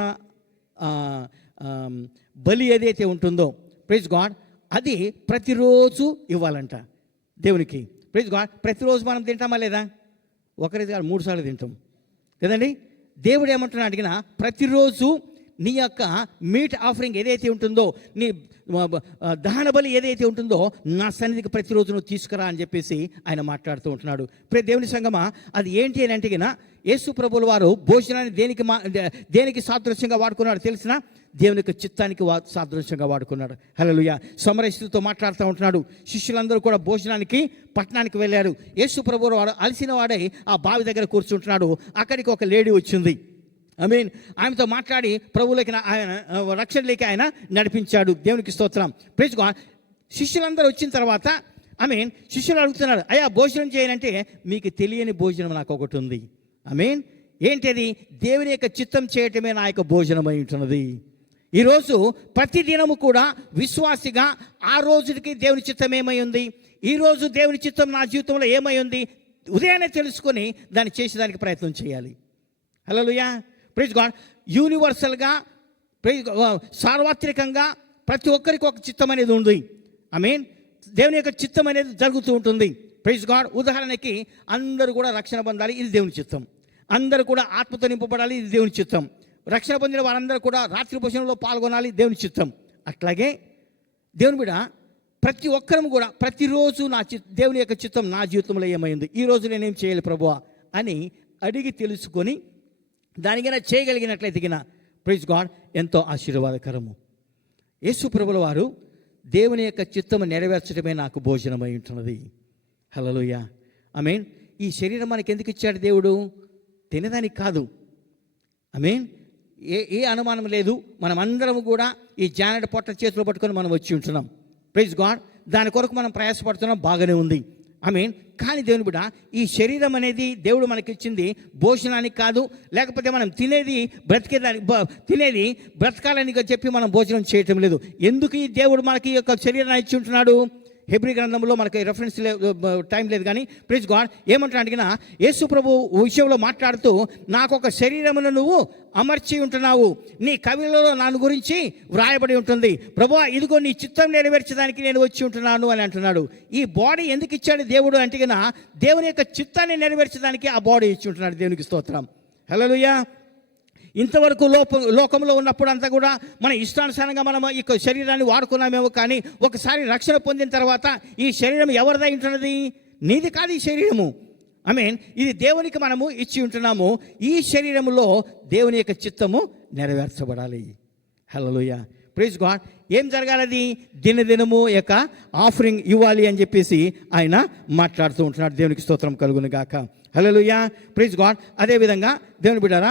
బలి ఏదైతే ఉంటుందో, ప్రైజ్ గాడ్, అది ప్రతిరోజు ఇవ్వాలంట దేవునికి. Praise God. ప్రతిరోజు మనం తింటామా లేదా? ఒకరైతే కాదు, 3 సార్లు తింటాం కదండి. దేవుడు ఏమంటున్నా అడిగినా ప్రతిరోజు నీ యొక్క మీట్ ఆఫరింగ్ ఏదైతే ఉంటుందో, నీ దహన బలి ఏదైతే ఉంటుందో నా సన్నిధికి ప్రతిరోజు నువ్వు తీసుకురా అని చెప్పేసి ఆయన మాట్లాడుతూ ఉంటున్నాడు. ప్రియ దేవుని సంగమా, అది ఏంటి అని అంటే యేసు ప్రభువుల వారు భోజనాన్ని దేనికి సాదృశ్యంగా వాడుకున్నాడు తెలిసిన? దేవుని యొక్క చిత్తానికి సాదృశ్యంగా వాడుకున్నాడు. హల్లెలూయా. సమరస్తుతో మాట్లాడుతూ ఉంటున్నాడు. శిష్యులందరూ కూడా భోజనానికి పట్టణానికి వెళ్ళారు. యేసు ప్రభువుల వారు అలసిన వాడై ఆ బావి దగ్గర కూర్చుంటున్నాడు. అక్కడికి ఒక లేడీ వచ్చింది. ఐ మీన్ ఆమెతో మాట్లాడి ప్రభువులకి ఆయన రక్షణలోకి ఆయన నడిపించాడు. దేవునికి స్తోత్రం. Praise God. శిష్యులందరూ వచ్చిన తర్వాత ఐ మీన్ శిష్యులు అడుగుతున్నాడు, అయ్యా భోజనం చేయనంటే మీకు తెలియని భోజనం నాకు ఒకటి ఉంది. ఐ మీన్ ఏంటది? దేవుని యొక్క చిత్తం చేయటమే నా యొక్క భోజనం అయి ఉంటున్నది. ఈరోజు ప్రతిదినము కూడా విశ్వాసిగా ఆ రోజుకి దేవుని చిత్తం ఏమై ఉంది, ఈరోజు దేవుని చిత్తం నా జీవితంలో ఏమై ఉంది, ఉదయాన్నే తెలుసుకొని దాన్ని చేసేదానికి ప్రయత్నం చేయాలి. హల్లెలూయా. Praise God. యూనివర్సల్గా సార్వత్రికంగా ప్రతి ఒక్కరికి ఒక చిత్తం అనేది ఉంది. ఐ మీన్ దేవుని యొక్క చిత్తం అనేది జరుగుతూ ఉంటుంది. Praise God. ఉదాహరణకి అందరూ కూడా రక్షణ పొందాలి, ఇది దేవుని చిత్తం. అందరూ కూడా ఆత్మతో నింపబడాలి, ఇది దేవుని చిత్తం. రక్షణ పొందిన వారందరూ కూడా రాత్రి భోజనంలో పాల్గొనాలి, దేవుని చిత్తం. అట్లాగే దేవుని బిడ్డ ప్రతి ఒక్కరం కూడా ప్రతిరోజు దేవుని యొక్క చిత్తం నా జీవితంలో ఏమైంది, ఈరోజు నేనేం చేయాలి ప్రభువా అని అడిగి తెలుసుకొని దానికైనా చేయగలిగినట్లయితే ప్రైజ్ గాడ్ ఎంతో ఆశీర్వాదకరము. యేసు ప్రభుల వారు దేవుని యొక్క చిత్తము నెరవేర్చడమే నాకు భోజనమై ఉంటున్నది. హల్లెలూయా. ఐ మీన్ ఈ శరీరం మనకి ఎందుకు ఇచ్చాడు దేవుడు? తినదానికి కాదు. ఐ మీన్ ఏ అనుమానం లేదు. మనం అందరం కూడా ఈ జానెట్ పొట్ట చేతిలో పట్టుకొని మనం వచ్చి ఉంటున్నాం. Praise God. దాని కొరకు మనం ప్రయాసపడుతున్నాం, బాగానే ఉంది. ఐ మీన్ కానీ దేవుని బిడ్డ ఈ శరీరం అనేది దేవుడు మనకి ఇచ్చింది భోజనానికి కాదు, లేకపోతే మనం తినేది బ్రతకాలని చెప్పి మనం భోజనం చేయటం లేదు. ఎందుకు ఈ దేవుడు మనకి ఈ యొక్క శరీరాన్ని ఇచ్చి ఉంటున్నాడు? హెబ్రీ గ్రంథంలో మనకి రెఫరెన్స్ టైం లేదు, కానీ ప్రైజ్ గాడ్ ఏమంటున్నా అడిగినా యేసు ప్రభు విషయంలో మాట్లాడుతూ నాకు ఒక శరీరమును నువ్వు అమర్చి ఉంటున్నావు, నీ కవిలలో నా గురించి వ్రాయబడి ఉంటుంది. ప్రభువా ఇదిగో నీ చిత్తం నెరవేర్చడానికి నేను వచ్చి ఉంటున్నాను అని అంటున్నాడు. ఈ బాడీ ఎందుకు ఇచ్చాడు దేవుడు అంటే దేవుని యొక్క చిత్తాన్ని నెరవేర్చడానికి ఆ బాడీ ఇచ్చి ఉంటున్నాడు. దేవునికి స్తోత్రం. హల్లెలూయా. ఇంతవరకు లోకంలో ఉన్నప్పుడు అంతా కూడా మన ఇష్టానుసారంగా మనం ఈ శరీరాన్ని వాడుకున్నామేమో, కానీ ఒకసారి రక్షణ పొందిన తర్వాత ఈ శరీరం ఎవరిదై ఉంటున్నది? నీది కాదు ఈ శరీరము. ఐ మీన్ ఇది దేవునికి మనము ఇచ్చి ఉంటున్నాము. ఈ శరీరంలో దేవుని యొక్క చిత్తము నెరవేర్చబడాలి. హల్లెలూయా. Praise God. ఏం జరగాలది? దినదినము యొక్క ఆఫరింగ్ ఇవ్వాలి అని చెప్పేసి ఆయన మాట్లాడుతూ ఉంటున్నాడు. దేవునికి స్తోత్రం కలుగును గాక. హల్లెలూయా. Praise God. అదేవిధంగా దేవుని బిడ్డారా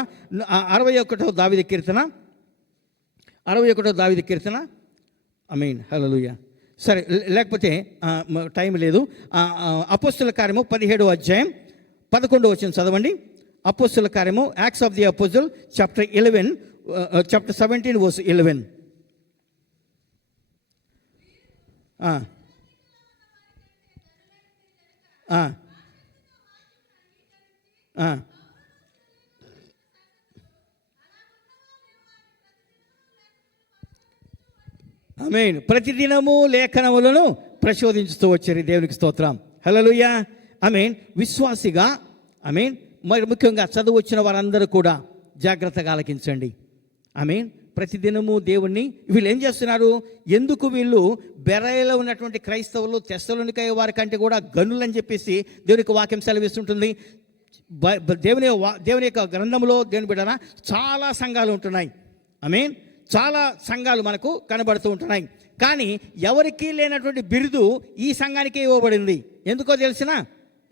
61వ దావీదు కీర్తన ఐ మీన్ హల్లెలూయా. సరే లేకపోతే టైం లేదు. అపోస్తుల కార్యము 17వ అధ్యాయం 11వ వచనం చదవండి. అపోస్తుల కార్యము Acts of the అపోజిల్ chapter 17 verse 11. Amen. ప్రతిదినము లేఖనములను ప్రశోధించుతూ వచ్చారు. దేవునికి స్తోత్రం. హల్లెలూయా. ఆమేన్. విశ్వాసిగా ఆమేన్ మరి ముఖ్యంగా చదువు వచ్చిన వారందరూ కూడా జాగ్రత్తగా ఆలకించండి. ఆమేన్. ప్రతిదినము దేవుణ్ణి వీళ్ళు ఏం చేస్తున్నారు? ఎందుకు వీళ్ళు బెరయలో ఉన్నటువంటి క్రైస్తవులు తెస్సలోనికై వారి కంటే కూడా గనులని చెప్పేసి దేవునికి వాక్యం సెలవిస్తుంటుంది. దేవుని యొక్క గ్రంథంలో దేవుని బిడ్డన చాలా సంఘాలు ఉంటున్నాయి. ఐ మీన్ చాలా సంఘాలు మనకు కనబడుతూ ఉంటున్నాయి. కానీ ఎవరికీ లేనటువంటి బిరుదు ఈ సంఘానికే ఇవ్వబడింది. ఎందుకో తెలిసిన?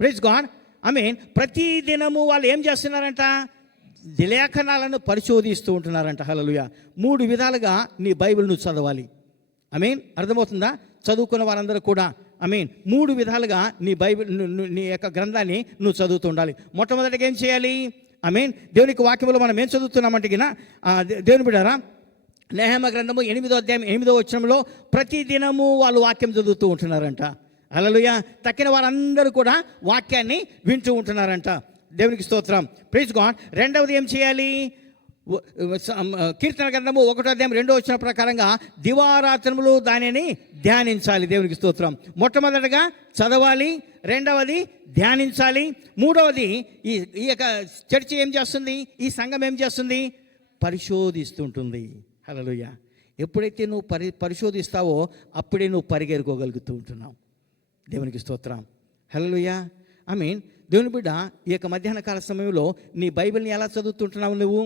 Praise God. ఐ మీన్ ప్రతి దినము వాళ్ళు ఏం చేస్తున్నారంట? లేఖనాలను పరిశోధిస్తూ ఉంటున్నారంట. హల్లెలూయా. 3 విధాలుగా నీ బైబిల్ నువ్వు చదవాలి. ఐ మీన్ అర్థమవుతుందా? చదువుకున్న వారందరూ కూడా మూడు విధాలుగా నీ బైబిల్ నీ యొక్క గ్రంథాన్ని నువ్వు చదువుతూ ఉండాలి. మొట్టమొదటిగా ఏం చేయాలి? దేవునికి వాక్యంలో మనం ఏం చదువుతున్నామంటే దేవుని బిడ్డారా, నెహెమీయా గ్రంథము 8వ అధ్యాయం 8వ వచనంలో ప్రతి దినము వాళ్ళు వాక్యం చదువుతూ ఉంటున్నారంట. హల్లెలూయా. తక్కిన వారందరూ కూడా వాక్యాన్ని వింటూ ఉంటున్నారంట. దేవునికి స్తోత్రం. Praise God. రెండవది ఏం చేయాలి? కీర్తన గ్రంథము 1వ అధ్యాయం 2వ వచనం ప్రకారంగా దివారాత్రములు దానిని ధ్యానించాలి. దేవునికి స్తోత్రం. మొట్టమొదటిగా చదవాలి, రెండవది ధ్యానించాలి, మూడవది ఈ యొక్క చర్చ ఏం చేస్తుంది, ఈ సంఘం ఏం చేస్తుంది? పరిశోధిస్తుంటుంది. హల్లెలూయా. ఎప్పుడైతే నువ్వు పరిశోధిస్తావో అప్పుడే నువ్వు పరిగెరుకోగలుగుతూ ఉంటున్నావు. దేవునికి స్తోత్రం. హల్లెలూయా. దేవుని బిడ్డ, ఈ యొక్క మధ్యాహ్న కాల సమయంలో నీ బైబిల్ని ఎలా చదువుతుంటున్నావు నువ్వు?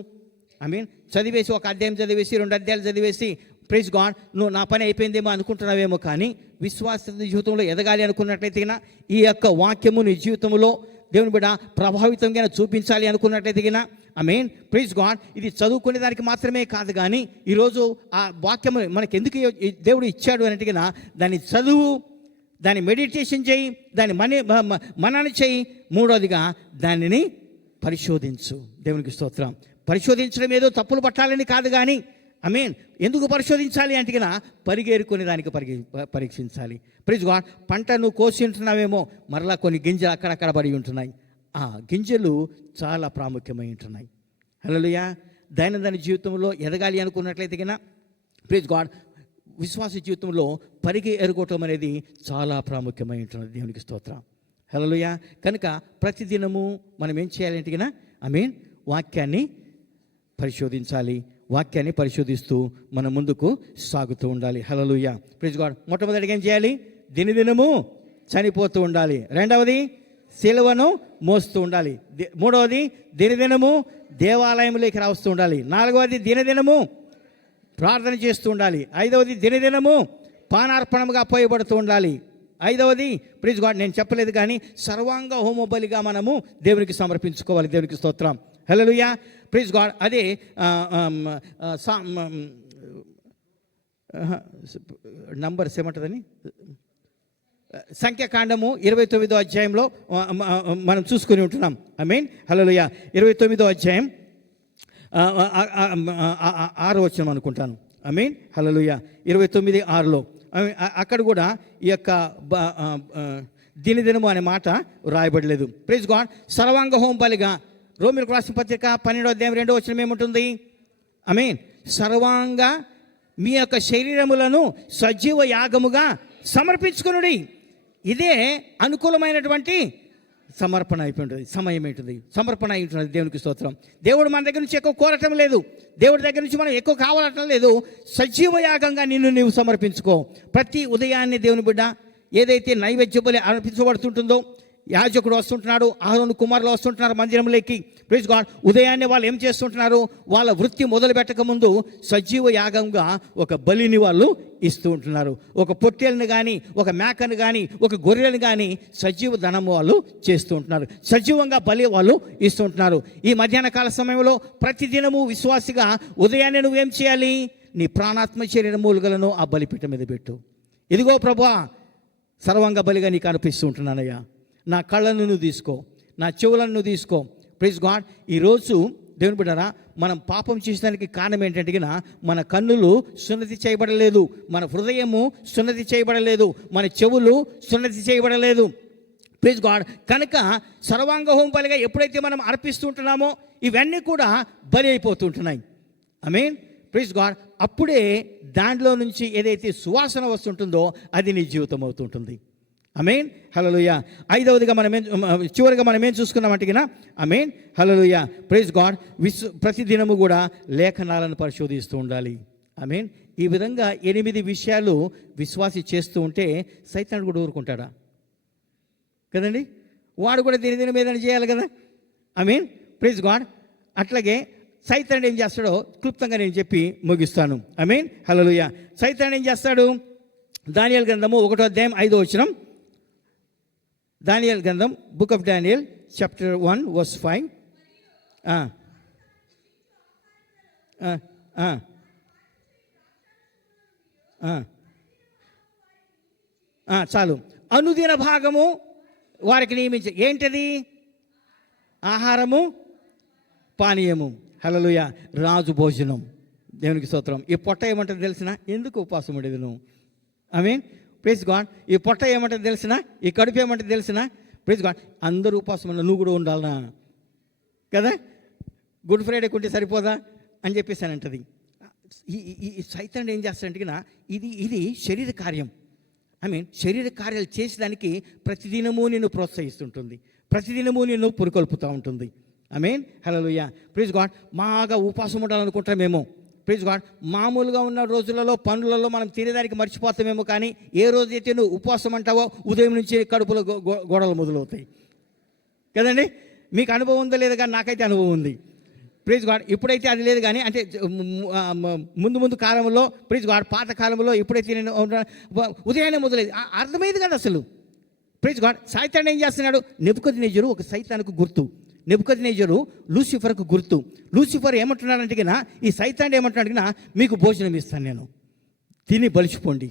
చదివేసి ఒక అధ్యాయం చదివేసి 2 అధ్యాయాలు చదివేసి ప్రైజ్ గాడ్ నువ్వు నా పని అయిపోయిందేమో అనుకుంటున్నావేమో. కానీ విశ్వాస జీవితంలో ఎదగాలి అనుకున్నట్లయితే ఈ యొక్క వాక్యము నీ జీవితంలో దేవుని బిడ్డ ప్రభావితంగా చూపించాలి అనుకున్నట్లయితే ప్రైజ్ గాడ్ ఇది చదువుకునే దానికి మాత్రమే కాదు, కానీ ఈరోజు ఆ వాక్యము మనకి ఎందుకు దేవుడు ఇచ్చాడు అంటే దాన్ని చదువు, దాన్ని మెడిటేషన్ చేయి, దాన్ని మననం చేయి. మూడోదిగా దానిని పరిశోధించు. దేవునికి స్తోత్రం. పరిశోధించడం ఏదో తప్పులు పట్టాలని కాదు, కానీ ఎందుకు పరిశోధించాలి అంటే పరిగేరుకునే దానికి పరీక్షించాలి. Praise God. పంట నువ్వు కోసి ఉంటున్నావేమో, మరలా కొన్ని గింజలు అక్కడక్కడ పడి ఉంటున్నాయి. ఆ గింజలు చాలా ప్రాముఖ్యమై ఉంటున్నాయి. హల్లెలూయా. దైనందిన జీవితంలో ఎదగాలి అనుకున్నట్లయితే ప్రైజ్ గాడ్ విశ్వాస జీవితంలో ఎరుకోవటం అనేది చాలా ప్రాముఖ్యమై ఉంటున్నది. దేవునికి స్తోత్రం. హల్లెలూయా. కనుక ప్రతిదినము మనం ఏం చేయాలంటే వాక్యాన్ని పరిశోధించాలి. వాక్యాన్ని పరిశోధిస్తూ మనం ముందుకు సాగుతూ ఉండాలి. హల్లెలూయా. Praise God. మొట్టమొదటిగా ఏం చేయాలి? దినదినము చనిపోతూ ఉండాలి. రెండవది సిలువను మోస్తూ ఉండాలి. మూడవది దినదినము దేవాలయంలోకి రావస్తూ ఉండాలి. నాలుగవది దినదినము ప్రార్థన చేస్తూ ఉండాలి. ఐదవది దినదినము పానార్పణముగా పోయబడుతూ ఉండాలి. ఐదవది ప్రైజ్ గాడ్ నేను చెప్పలేదు కానీ సర్వాంగ హోమ బలిగా మనము దేవునికి సమర్పించుకోవాలి. దేవునికి స్తోత్రం. హల్లెలూయా. Praise God. అదే నంబర్స్ ఏమంటుందని సంఖ్యాకాండము 29వ అధ్యాయంలో మనం చూసుకుని ఉంటున్నాం. హల్లెలూయా. 29వ అధ్యాయం 6వ వచనం అనుకుంటాను. హల్లెలూయా. 29:6లో అక్కడ కూడా ఈ యొక్క దినదినము అనే మాట రాయబడలేదు. Praise God. సర్వాంగ హోమ బలిగా రోమీయులకు రాసిన పత్రిక 12వ అధ్యాయం 2వ వచనం ఏముంటుంది? సర్వాంగ మీ యొక్క శరీరములను సజీవ యాగముగా సమర్పించుకొనుడి. ఇదే అనుకూలమైనటువంటి సమర్పణ అయిపోయింటుంది. సమయం ఏంటుంది? సమర్పణ అయి ఉంటున్నది. దేవునికి స్తోత్రం. దేవుడు మన దగ్గర నుంచి ఎక్కువ కోరటం లేదు, దేవుడి దగ్గర నుంచి మనం ఎక్కువ కావాలటం లేదు. సజీవ యాగంగా నీవు సమర్పించుకో. ప్రతి ఉదయాన్నే దేవుని బిడ్డ ఏదైతే నైవేద్య బలి అర్పించబడుతుంటుందో, యాజకుడు వస్తుంటున్నాడు, అహరోను కుమారులు వస్తుంటున్నారు మందిరంలోకి. Praise God. ఉదయాన్నే వాళ్ళు ఏం చేస్తుంటున్నారు? వాళ్ళ వృత్తి మొదలు పెట్టక ముందు సజీవ యాగంగా ఒక బలిని వాళ్ళు ఇస్తూ ఉంటున్నారు. ఒక పొట్టేలను కానీ, ఒక మేకను కానీ, ఒక గొర్రెలను కానీ సజీవ ధనము వాళ్ళు చేస్తూ ఉంటున్నారు. సజీవంగా బలి వాళ్ళు ఇస్తూ ఉంటున్నారు. ఈ మధ్యాహ్న కాల సమయంలో ప్రతిదినము విశ్వాసిగా ఉదయాన్నే నువ్వేం చేయాలి? నీ ప్రాణాత్మ శరీర మూలుగలను ఆ బలిపీఠం మీద పెట్టు. ఇదిగో ప్రభువా, సర్వాంగ బలిగా నీకు అనిపిస్తూ ఉంటున్నానయ్యా. నా కళ్ళను నువ్వు తీసుకో, నా చెవులను నువ్వు తీసుకో. Praise God. ఈరోజు దేవుని బిడ్డరా మనం పాపం చేసేదానికి కారణం ఏంటంటే మన కన్నులు సున్నతి చేయబడలేదు, మన హృదయము సున్నతి చేయబడలేదు, మన చెవులు సున్నతి చేయబడలేదు. Praise God. కనుక సర్వాంగ హోమ బలిగా ఎప్పుడైతే మనం అర్పిస్తూ ఉంటున్నామో ఇవన్నీ కూడా బలి అయిపోతుంటున్నాయి. Praise God. అప్పుడే దాంట్లో నుంచి ఏదైతే సువాసన వస్తుంటుందో అది నీ జీవితం అవుతుంటుంది. హల్లెలూయా. ఐదవదిగా చివరిగా మనం ఏం చూసుకున్నామంటే హల్లెలూయా. Praise God. ప్రతిదినము కూడా లేఖనాలను పరిశోధిస్తూ ఉండాలి. ఈ విధంగా 8 విషయాలు విశ్వాసి చేస్తూ ఉంటే సైతానుడు కూడా ఊరుకుంటాడా? కదండి. వాడు కూడా దినదినం ఏదైనా చేయాలి కదా. Praise God. అట్లాగే సైతానుడు ఏం చేస్తాడో క్లుప్తంగా నేను చెప్పి ముగిస్తాను. హల్లెలూయా. సైతానుడు ఏం చేస్తాడు? దానియేలు గ్రంథము 1వ అధ్యాయం 5వ వచనం. దానియేలు గ్రంథం, book of Daniel chapter 1 verse 5. చాలు. అనుదిన భాగము వారికి నియమించి ఏంటది? ఆహారము, పానీయము. హల్లెలూయా. రాజు భోజనం. దేవునికి స్తోత్రం. ఈ పొట్ట ఏమంటుంది తెలిసిన? ఎందుకు ఉపవాసం ఉండేది నువ్వు? ఆమేన్. Praise God. ఈ పొట్ట ఏమంటుంది తెలిసిన? ఈ కడుపు ఏమంటుంది తెలిసిన? Praise God. అందరూ ఉపవాసం ఉన్న నువ్వు కూడా ఉండాలనా కదా? గుడ్ ఫ్రైడే కొంటే సరిపోదా అని చెప్పేసి అని అంటది. ఈ సైతాన్ ఏం చేస్తాడంటే ఇది శరీర కార్యం. శరీర కార్యాలు చేసేదానికి ప్రతిదినము నిన్ను ప్రోత్సహిస్తుంటుంది, ప్రతిదినము నిన్ను పురికొల్పుతూ ఉంటుంది. హల్లెలూయా. Praise God. మాగా ఉపవాసం ఉండాలనుకుంటామేమో. Praise God. మామూలుగా ఉన్న రోజులలో పనులలో మనం తినేదానికి మర్చిపోతామేమో, కానీ ఏ రోజైతే నువ్వు ఉపవాసం అంటావో ఉదయం నుంచి కడుపులో గొడవలు మొదలవుతాయి కదండి. మీకు అనుభవం ఉందో లేదో కానీ నాకైతే అనుభవం ఉంది. Praise God. ఇప్పుడైతే అది లేదు కానీ అంటే ముందు కాలంలో ప్రైజ్ గాడ్ పాత కాలంలో ఇప్పుడైతే నేను ఉదయాన్నే మొదలైంది అర్థమైంది కదా అసలు. Praise God. సైతాన్ ఏం చేస్తున్నాడు? నెబుకద్నెజరు ఒక సైతానుకు గుర్తు, నెబుకద్నెజరు లూసిఫర్కు గుర్తు. లూసిఫర్ ఏమంటున్నాడంటే ఈ సైతాన్ ఏమంటున్నాడు? మీకు భోజనం ఇస్తాను నేను, తిని బలిచిపోండి.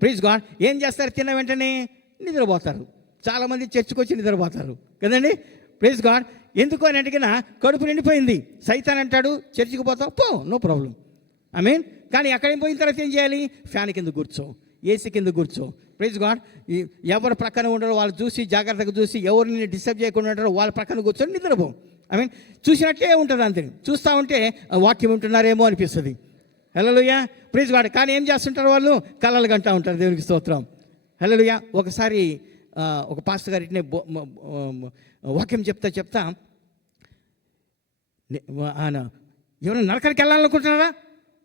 Praise God. ఏం చేస్తారు? తిన్న వెంటనే నిద్రపోతారు. చాలామంది చర్చికి వచ్చి నిద్రపోతారు కదండి. Praise God. ఎందుకు అని అంటే కడుపు నిండిపోయింది. సైతాన్ అంటాడు చర్చికి పోతావు పో, నో ప్రాబ్లం. కానీ అక్కడికి పోయిన తర్వాత ఏం చేయాలి? ఫ్యాన్ కింద కూర్చో, ఏసీ కింద కూర్చో. Praise God. ఎవరు ప్రక్కన ఉండరో వాళ్ళు చూసి జాగ్రత్తగా చూసి ఎవరిని డిస్టర్బ్ చేయకుండా ఉంటారో వాళ్ళ ప్రక్కన కూర్చొని నిద్రపో. చూసినట్టే ఉంటుంది అంతే. చూస్తూ ఉంటే వాక్యం ఉంటున్నారేమో అనిపిస్తుంది. హల్లెలూయా. Praise God. కానీ ఏం చేస్తుంటారు వాళ్ళు? కలలు కంటూ ఉంటారు. దేవునికి స్తోత్రం. హల్లెలూయా. ఒకసారి ఒక పాస్టర్ గారు ఇట్నే వాక్యం చెప్తా ఆయన ఎవరైనా నరకానికి వెళ్ళాలనుకుంటున్నారా?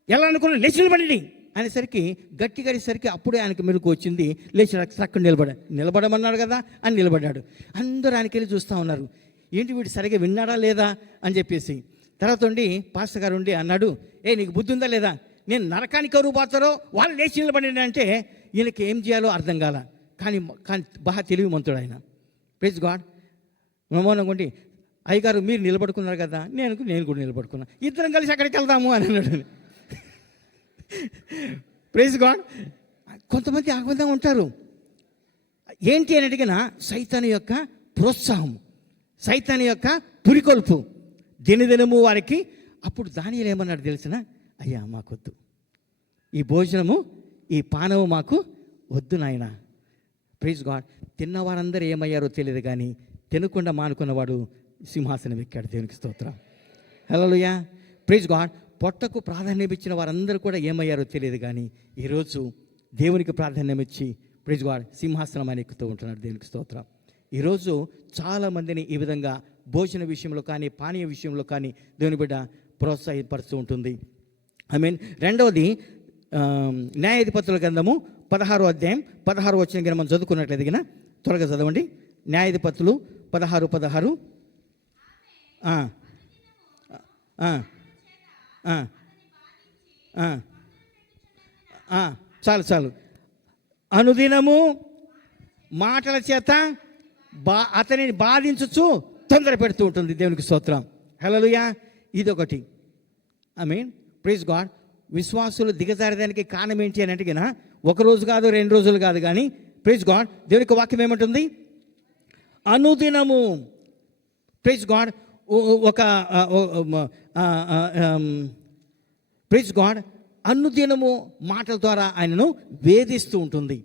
వెళ్ళాలనుకున్నా లేచి నిలబడండి అనేసరికి గట్టిగా అయ్యేసరికి అప్పుడే ఆయనకి మెలకు వచ్చింది. లేచి అక్కడ నిలబడమన్నాడు కదా అని నిలబడ్డాడు. అందరూ ఆయనకి వెళ్ళి చూస్తూ ఉన్నారు, ఏంటి వీడు సరిగా విన్నాడా లేదా అని చెప్పేసి. తర్వాత ఉండి పాస్టర్ గారు ఉండి అన్నాడు, నీకు బుద్ధి ఉందా లేదా? నేను నరకానికి ఎవరు పోతారో వాళ్ళు లేచి నిలబడండి అంటే ఈయనకి ఏం చేయాలో అర్థం కాల. కానీ బాగా తెలివిమంతుడు ఆయన. Praise God. మౌనంగా అయ్యగారు మీరు నిలబడుకున్నారు కదా, నేను కూడా నిలబడుకున్నా, ఇద్దరం కలిసి అక్కడికి వెళ్దాము అని అన్నాడు. Praise God. కొంతమంది ఆ విధంగా ఉంటారు. ఏంటి అని అడిగినా సైతాను యొక్క ప్రోత్సాహం, సైతాను యొక్క పురికొల్పు దినదినము వారికి. అప్పుడు దానియేలు ఏమన్నాడు తెలిసిన? అయ్యా మాకొద్దు, ఈ భోజనము ఈ పానము మాకు వద్దు నాయన. Praise God. తిన్నవారందరూ ఏమయ్యారో తెలియదు కానీ తినకుండా మానుకున్నవాడు సింహాసనం ఎక్కాడు. దేవునికి స్తోత్రం. హల్లెలూయా. Praise God. పొట్టకు ప్రాధాన్యం ఇచ్చిన వారందరూ కూడా ఏమయ్యారో తెలియదు కానీ ఈరోజు దేవునికి ప్రాధాన్యం ఇచ్చి ప్రైజ్ గాడ్ సింహాసనం అని ఎక్కుతూ ఉంటున్నాడు. దేవునికి స్తోత్రం. ఈరోజు చాలామందిని ఈ విధంగా భోజన విషయంలో కానీ పానీయ విషయంలో కానీ దేవుని బిడ్డ ప్రోత్సాహపరుస్తూ ఉంటుంది. రెండవది న్యాయాధిపతుల గ్రంథము 16వ అధ్యాయం 16వ వచనం మనం చదువుకున్నట్లయితే గిన త్వరగా చదవండి. న్యాయాధిపతులు 16:16. చాలు. అనుదినము మాటల చేత అతనిని బాధించుచు తొందర పెడుతూ ఉంటుంది. దేవునికి స్తోత్రం. హల్లెలూయా. ఇదొకటి. Praise God. విశ్వాసులు దిగజారడానికి కారణం ఏంటి అని అంటే ఒక రోజు కాదు 2 రోజులు కాదు కానీ ప్రైజ్ గాడ్ దేవునికి వాక్యం ఏమంటుంది? అనుదినము. Praise God. ఒక ప్రైజ్ గాడ్ అనుదినము మాటల ద్వారా ఆయనను వేధిస్తూ ఉంటుంది.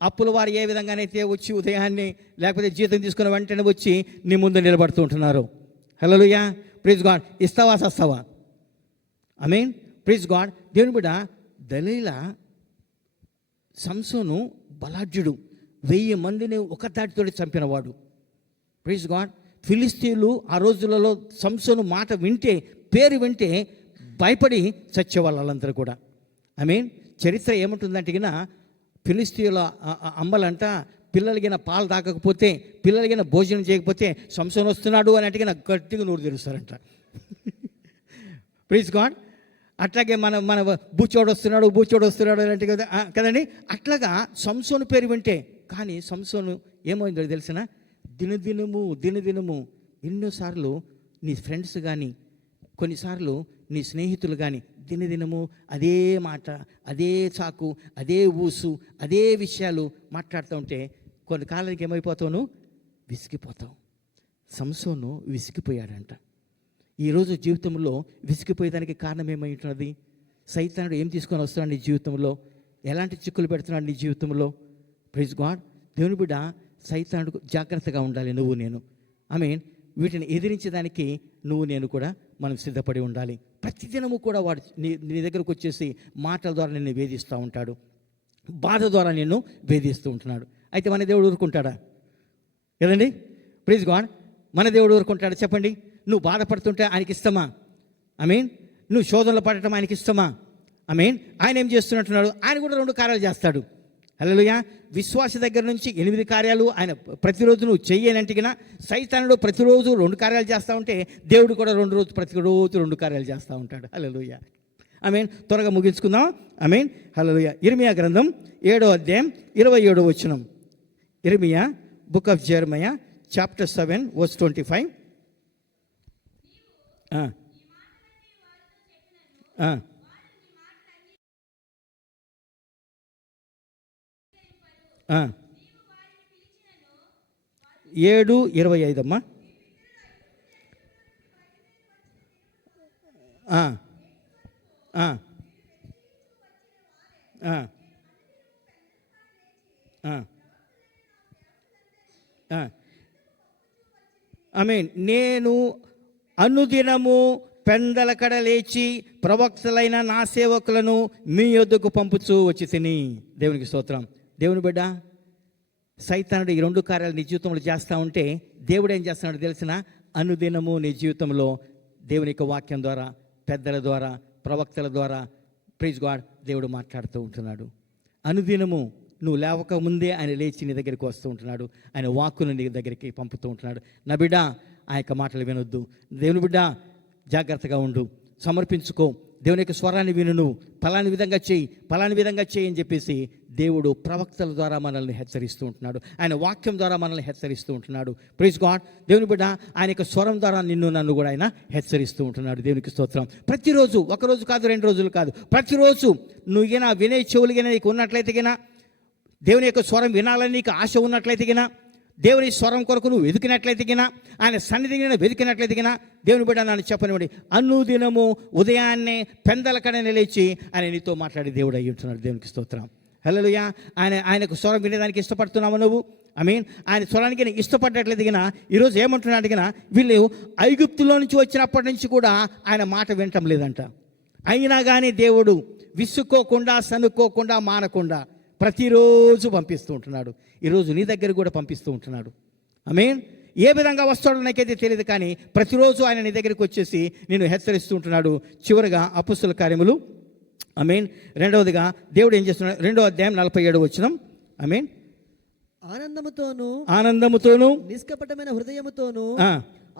అప్పుల వారు ఏ విధంగానైతే వచ్చి ఉదయాన్నే లేకపోతే జీతం తీసుకున్న వెంటనే వచ్చి నీ ముందు నిలబడుతూ ఉంటున్నారు. హల్లెలూయా. Praise God. ఇస్తావా సస్తావా? Praise God. దేవుని బిడ్డ దలీలా సంసోను బలాఢ్యుడు, 1000 మందిని ఒక దాటితో చంపినవాడు. Praise God. ఫిలిస్తీన్లు ఆ రోజులలో సంసోను మాట వింటే, పేరు వింటే భయపడి చచ్చేవాళ్ళు వాళ్ళందరూ కూడా. చరిత్ర ఏముంటుందంటే ఫిలిస్తీన్ల అమ్మలంట పిల్లలగిన పాలు తాగకపోతే, పిల్లలగిన భోజనం చేయకపోతే సంసోను వస్తున్నాడు అని అంటే గట్టిగా నోరు తెరుస్తారంట. Praise God. అట్లాగే మన బూచోడు వస్తున్నాడు అంటే కదండి. అట్లాగా సంసోను పేరు వింటే, కానీ సంసోను ఏమైందో తెలిసిన? దినదినము ఎన్నోసార్లు నీ ఫ్రెండ్స్ కానీ కొన్నిసార్లు నీ స్నేహితులు కానీ దినదినము అదే మాట, అదే చాకు, అదే ఊసు, అదే విషయాలు మాట్లాడుతూ ఉంటే కొంతకాలానికి ఏమైపోతావు? విసిగిపోతావు. సంసోను విసిగిపోయాడంట. ఈరోజు జీవితంలో విసిగిపోయేదానికి కారణం ఏమై ఉంటున్నది? సైతానుడు ఏం తీసుకొని వస్తున్నాడు నీ జీవితంలో? ఎలాంటి చిక్కులు పెడుతున్నాడు నీ జీవితంలో? Praise God. దేవుని బిడ్డ, సైతానుడు జాగ్రత్తగా ఉండాలి. నువ్వు నేను వీటిని ఎదిరించడానికి నువ్వు నేను కూడా మనం సిద్ధపడి ఉండాలి. ప్రతిదినము కూడా వాడు నీ దగ్గరకు వచ్చేసి మాటల ద్వారా నిన్ను వేధిస్తూ ఉంటాడు, బాధ ద్వారా నిన్ను వేధిస్తూ ఉంటున్నాడు. అయితే మన దేవుడు ఊరుకుంటాడా? కదండి. Praise God. మన దేవుడు ఊరుకుంటాడా? చెప్పండి. నువ్వు బాధపడుతుంటే ఆయనకి ఇష్టమా? నువ్వు శోధనలు పడటం ఆయనకి ఇష్టమా? ఆయన ఏం చేస్తున్నట్టున్నాడు? ఆయన కూడా 2 కార్యాలు చేస్తాడు. హల్లెలూయా. విశ్వాస దగ్గర నుంచి 8 కార్యాలు ఆయన ప్రతిరోజు నువ్వు చెయ్యనంటికినా, సైతానుడు ప్రతిరోజు 2 కార్యాలు చేస్తూ ఉంటే దేవుడు కూడా ప్రతిరోజు 2 కార్యాలు చేస్తూ ఉంటాడు. హల్లెలూయా. త్వరగా ముగించుకుందాం. హల్లెలూయా. ఇర్మియా గ్రంథం 7వ అధ్యాయం 27వ వచనం. ఇర్మియా, book of Jeremiah, chapter 7 verse 25. ఆ 7:25 అమ్మా. నేను అనుదినము పెందలకడ లేచి ప్రవక్తలైన నా సేవకులను మీ యొద్దకు పంపుచూ వచ్చి తిని. దేవునికి స్తోత్రం. దేవుని బిడ్డ, సైతానుడు ఈ 2 కార్యాలు నీ జీవితంలో చేస్తూ ఉంటే దేవుడు ఏం చేస్తున్నాడు తెలిసిన? అనుదినము నీ జీవితంలో దేవుని యొక్క వాక్యం ద్వారా, పెద్దల ద్వారా, ప్రవక్తల ద్వారా, ప్రైజ్ గాడ్, దేవుడు మాట్లాడుతూ ఉంటున్నాడు. అనుదినము నువ్వు లేవక ముందే ఆయన లేచి నీ దగ్గరికి వస్తూ ఉంటున్నాడు. ఆయన వాక్కును నీ దగ్గరికి పంపుతూ ఉంటున్నాడు. నా బిడ్డ, ఆ యొక్క మాటలు వినొద్దు. దేవుని బిడ్డ, జాగ్రత్తగా ఉండు, సమర్పించుకో. దేవుని యొక్క స్వరాన్ని విను. నువ్వు పలాని విధంగా చేయి, పలాని విధంగా చేయి అని చెప్పేసి దేవుడు ప్రవక్తల ద్వారా మనల్ని హెచ్చరిస్తూ ఉంటున్నాడు. ఆయన వాక్యం ద్వారా మనల్ని హెచ్చరిస్తూ ఉంటున్నాడు. Praise God. దేవుని బిడ్డ, ఆయన యొక్క స్వరం ద్వారా నన్ను కూడా ఆయన హెచ్చరిస్తూ ఉంటున్నాడు. దేవునికి స్తోత్రం. ప్రతిరోజు, 1 రోజు కాదు, 2 రోజులు కాదు, ప్రతిరోజు నువ్వు గినా వినే చెవులు గినా నీకు ఉన్నట్లయితే గినా, దేవుని యొక్క స్వరం వినాలని నీకు ఆశ ఉన్నట్లయితే గినా, దేవుని స్వరం కొరకు నువ్వు వెతికినట్లయితే గినా, ఆయన సన్నిధిని వెతికినట్లయితే గినా, దేవుని బిడ్డ నన్ను చెప్పనివ్వండి, అనుదినము ఉదయాన్నే పెందలకడనే లేచి ఆయన నీతో మాట్లాడి దేవుడు అయ్యి ఉంటున్నాడు. దేవునికి స్తోత్రం. హల్లెలూయా. ఆయనకు స్వరం వినేదానికి ఇష్టపడుతున్నావు నువ్వు? ఆయన స్వరానికి ఇష్టపడ్డట్లయితే గినా ఈరోజు ఏమంటున్నాడు గినా, వీళ్ళు ఐగుప్తులో నుంచి వచ్చినప్పటి నుంచి కూడా ఆయన మాట వినటం లేదంట. అయినా కానీ దేవుడు విసుక్కోకుండా, సనుక్కోకుండా, మానకుండా ప్రతిరోజు పంపిస్తూ ఉంటున్నాడు. ఈరోజు నీ దగ్గర కూడా పంపిస్తూ ఉంటున్నాడు. ఏ విధంగా వస్తాడో నాకైతే తెలియదు, కానీ ప్రతిరోజు ఆయన నీ దగ్గరికి వచ్చేసి నేను హెచ్చరిస్తూ ఉంటున్నాడు. చివరిగా అపొస్తలుల కార్యములు 2వదిగా దేవుడు ఏం చేస్తున్నాడు? 2వ అధ్యాయం 47వ వచనం. ఆనందముతోను నిష్కపటమైన హృదయముతోను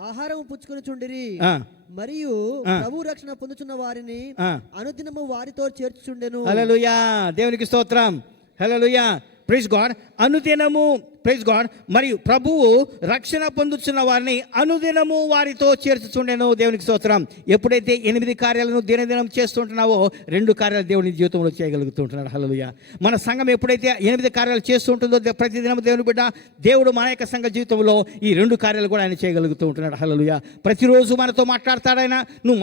ఆహారం పుచ్చుకొని చుండిరి, మరియు ప్రభు రక్షణ పొందుచున్న వారిని అనుదినము వారితో చేర్చుచుండెను. హల్లెలూయా. దేవునికి స్తోత్రం. హల్లెలూయా. Praise God. అనుదినము, ప్రైజ్ గాడ్, మరియు ప్రభువు రక్షణ పొందుతున్న వారిని అనుదినము వారితో చేర్చుచుండెను. దేవునికి స్తోత్రం. ఎప్పుడైతే 8 కార్యాలను దినదినం చేస్తుంటున్నావో 2 కార్యాలు దేవుని జీవితంలో చేయగలుగుతుంటున్నాడు. హల్లెలూయా. మన సంఘం ఎప్పుడైతే 8 కార్యాలు చేస్తుంటుందో ప్రతిదినం దేవుని బిడ్డ, దేవుడు మన యొక్క సంఘ జీవితంలో ఈ 2 కార్యాలు కూడా ఆయన చేయగలుగుతూ ఉంటున్నాడు. హల్లెలూయా. ప్రతిరోజు మనతో మాట్లాడతాడైనా. నువ్వు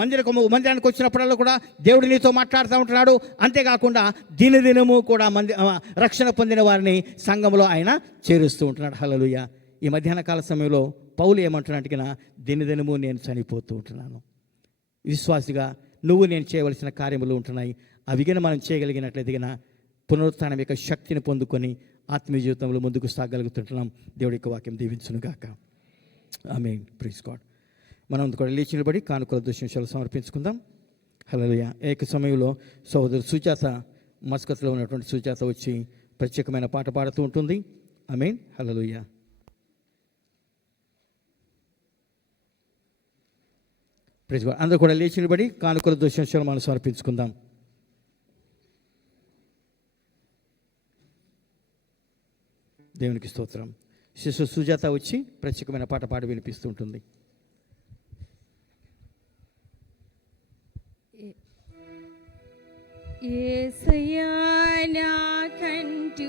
మందిరానికి వచ్చినప్పుడల్లా కూడా దేవుడు నీతో మాట్లాడుతూ ఉంటున్నాడు. అంతేకాకుండా దినదినము కూడా రక్షణ పొందిన వారిని సంఘంలో ఆయన చేరుస్తూ ఉంటున్నాడు. హల్లెలూయా. ఈ మధ్యాహ్న కాల సమయంలో పౌలు ఏమంటున్నట్టుగా, దినదినము నేను చనిపోతూ ఉంటున్నాను. విశ్వాసిగా నువ్వు నేను చేయవలసిన కార్యములు ఉంటున్నాయి. అవిగిన మనం చేయగలిగినట్లయితే పునరుత్థానం యొక్క శక్తిని పొందుకొని ఆత్మీయ జీవితంలో ముందుకు సాగలుగుతుంటున్నాం. దేవుడి యొక్క వాక్యం దీవించునుగాక. ఆమేన్. Praise God. మనం కూడా లేచి నిలబడి కానుకల దృశ్యాలు సమర్పించుకుందాం. హల్లెలూయా. ఏక సమయంలో సోదరు సుజాత, మస్కత్లో ఉన్నటువంటి సుజాత వచ్చి ప్రత్యేకమైన పాట పాడుతూ ఉంటుంది. ఆమేన్. హల్లెలూయా. Praise God. అందరూ కూడా లేచి నిలబడి కానుకల దృశ్యాలు మనం సమర్పించుకుందాం. దేవునికి స్తోత్రం. శిశు సుజాత వచ్చి ప్రత్యేకమైన పాట పాడి వినిపిస్తూ ఉంటుంది. యేసయ్యా నాకంటూ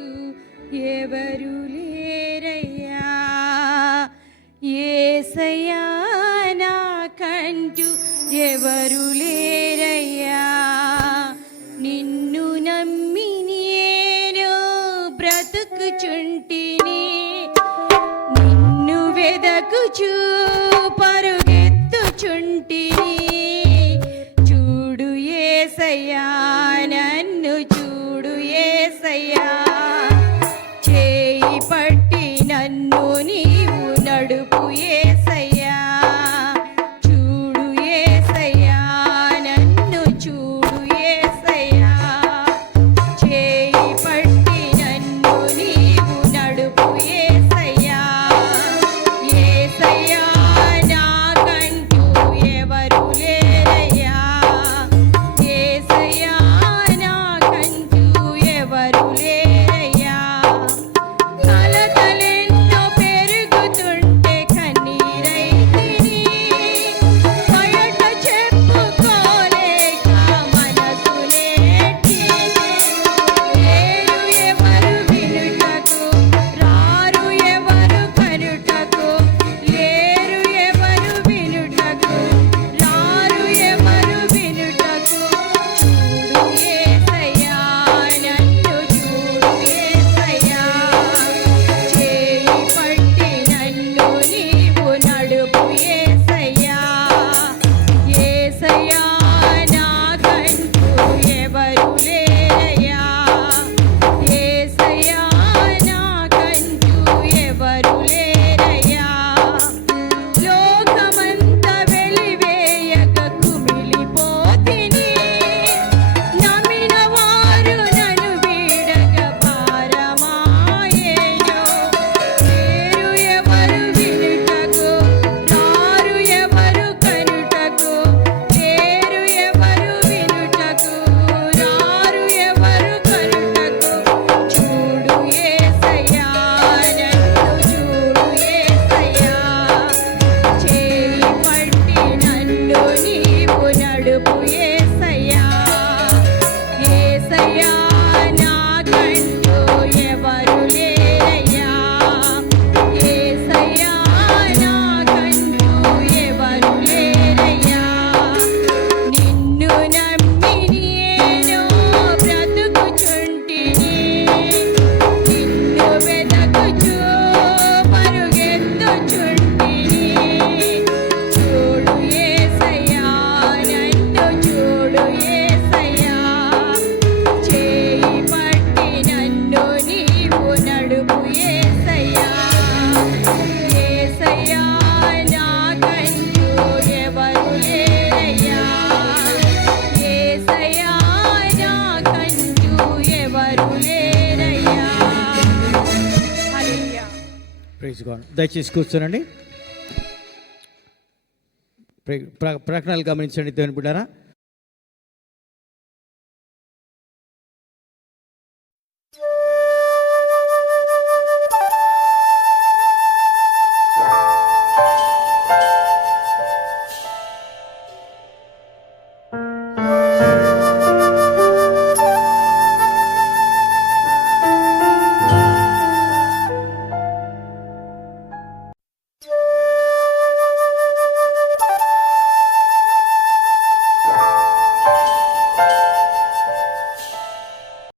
ఎవరు లేరయ్యా, యేసయ్యా నాకంటూ ఎవరు లేరయ్యా, నిన్ను నమ్మి నేను బ్రతుకుచుంటిని, నిన్ను వెదకుచూ పరుగెత్తుచుంటిని, చూడు యేసయ్యా నన్ను చూడు యేసయ్యా, చేయి పట్టి నన్ను నీవు నడుపు యేసయ్యా, చూడు యేసయ్యా నన్ను చూడు యేసయ్యా, చేయి పట్టి నన్ను నీవు నడుపు యేసయ్యా, యేసయ్యా నాకంటూ ఎవరు లేరయ్యా, యేసయ్యా నాకంటూ ఎవరు లేరయ్యా, కలతలెన్నో పెరుగుతుంటే కన్నీరైతిని, బయట చెప్పుకోలేక మనసులేటిని, లేరు ఎవరు వినుటకు, రారు ఎవరు కనుటకు, లేరు ఎవరు వినుటకు, రారు ఎవరు వినుటకు, చూడు యేసయ్యా నన్ను చూడు యేసయ్యా, చేయి పట్టి నన్ను నీవు నడుపు యేసయ్యా, యేసయ్యా నాకంటూ ఎవరు లేరయ్యా, యేసయ్యా నాకంటూ ఎవరు లేరయ్యా, లోకమంత వెలివేయక కుమిలిపోతిని, నమ్మిన వారు నన్ను వీడక భారమాయెను, లేరు ఎవరు వినుటకు, రారు ఎవరు కనుటకు, లేరు ఎవరు వినుటకు, రారు ఎవరు కనుటకు, చూడు యేసయ్యా నన్ను చూడు యేసయ్యా, చేయి పట్టి నన్ను నీవు నడుపు యేసయ్యా, యేసయ్యా నాకంటూ ఎవరు లేరయ్యా, యేసయ్యా నాకంటూ ఎవరు లేరయ్యా, నిన్ను నమ్మి నేను బ్రతుకుచుంటిని, నిన్ను వెదకుచూ పరుగెత్తుచుంటిని, చూడు యేసయ్యా నన్ను చూడు యేసయ్యా, చేయి పట్టి నన్ను నీవు నడుపు యేసయ్యా, యేసయ్యా నాకంటూ ఎవరు లేరయ్యా, యేసయ్యా నాకంటూ ఎవరు లేరయ్యా, హల్లెలూయా. Praise God. దయచేసి కూర్చోనండి. ప్రకటనలు గమనించండి దేవుని బిడ్డారా.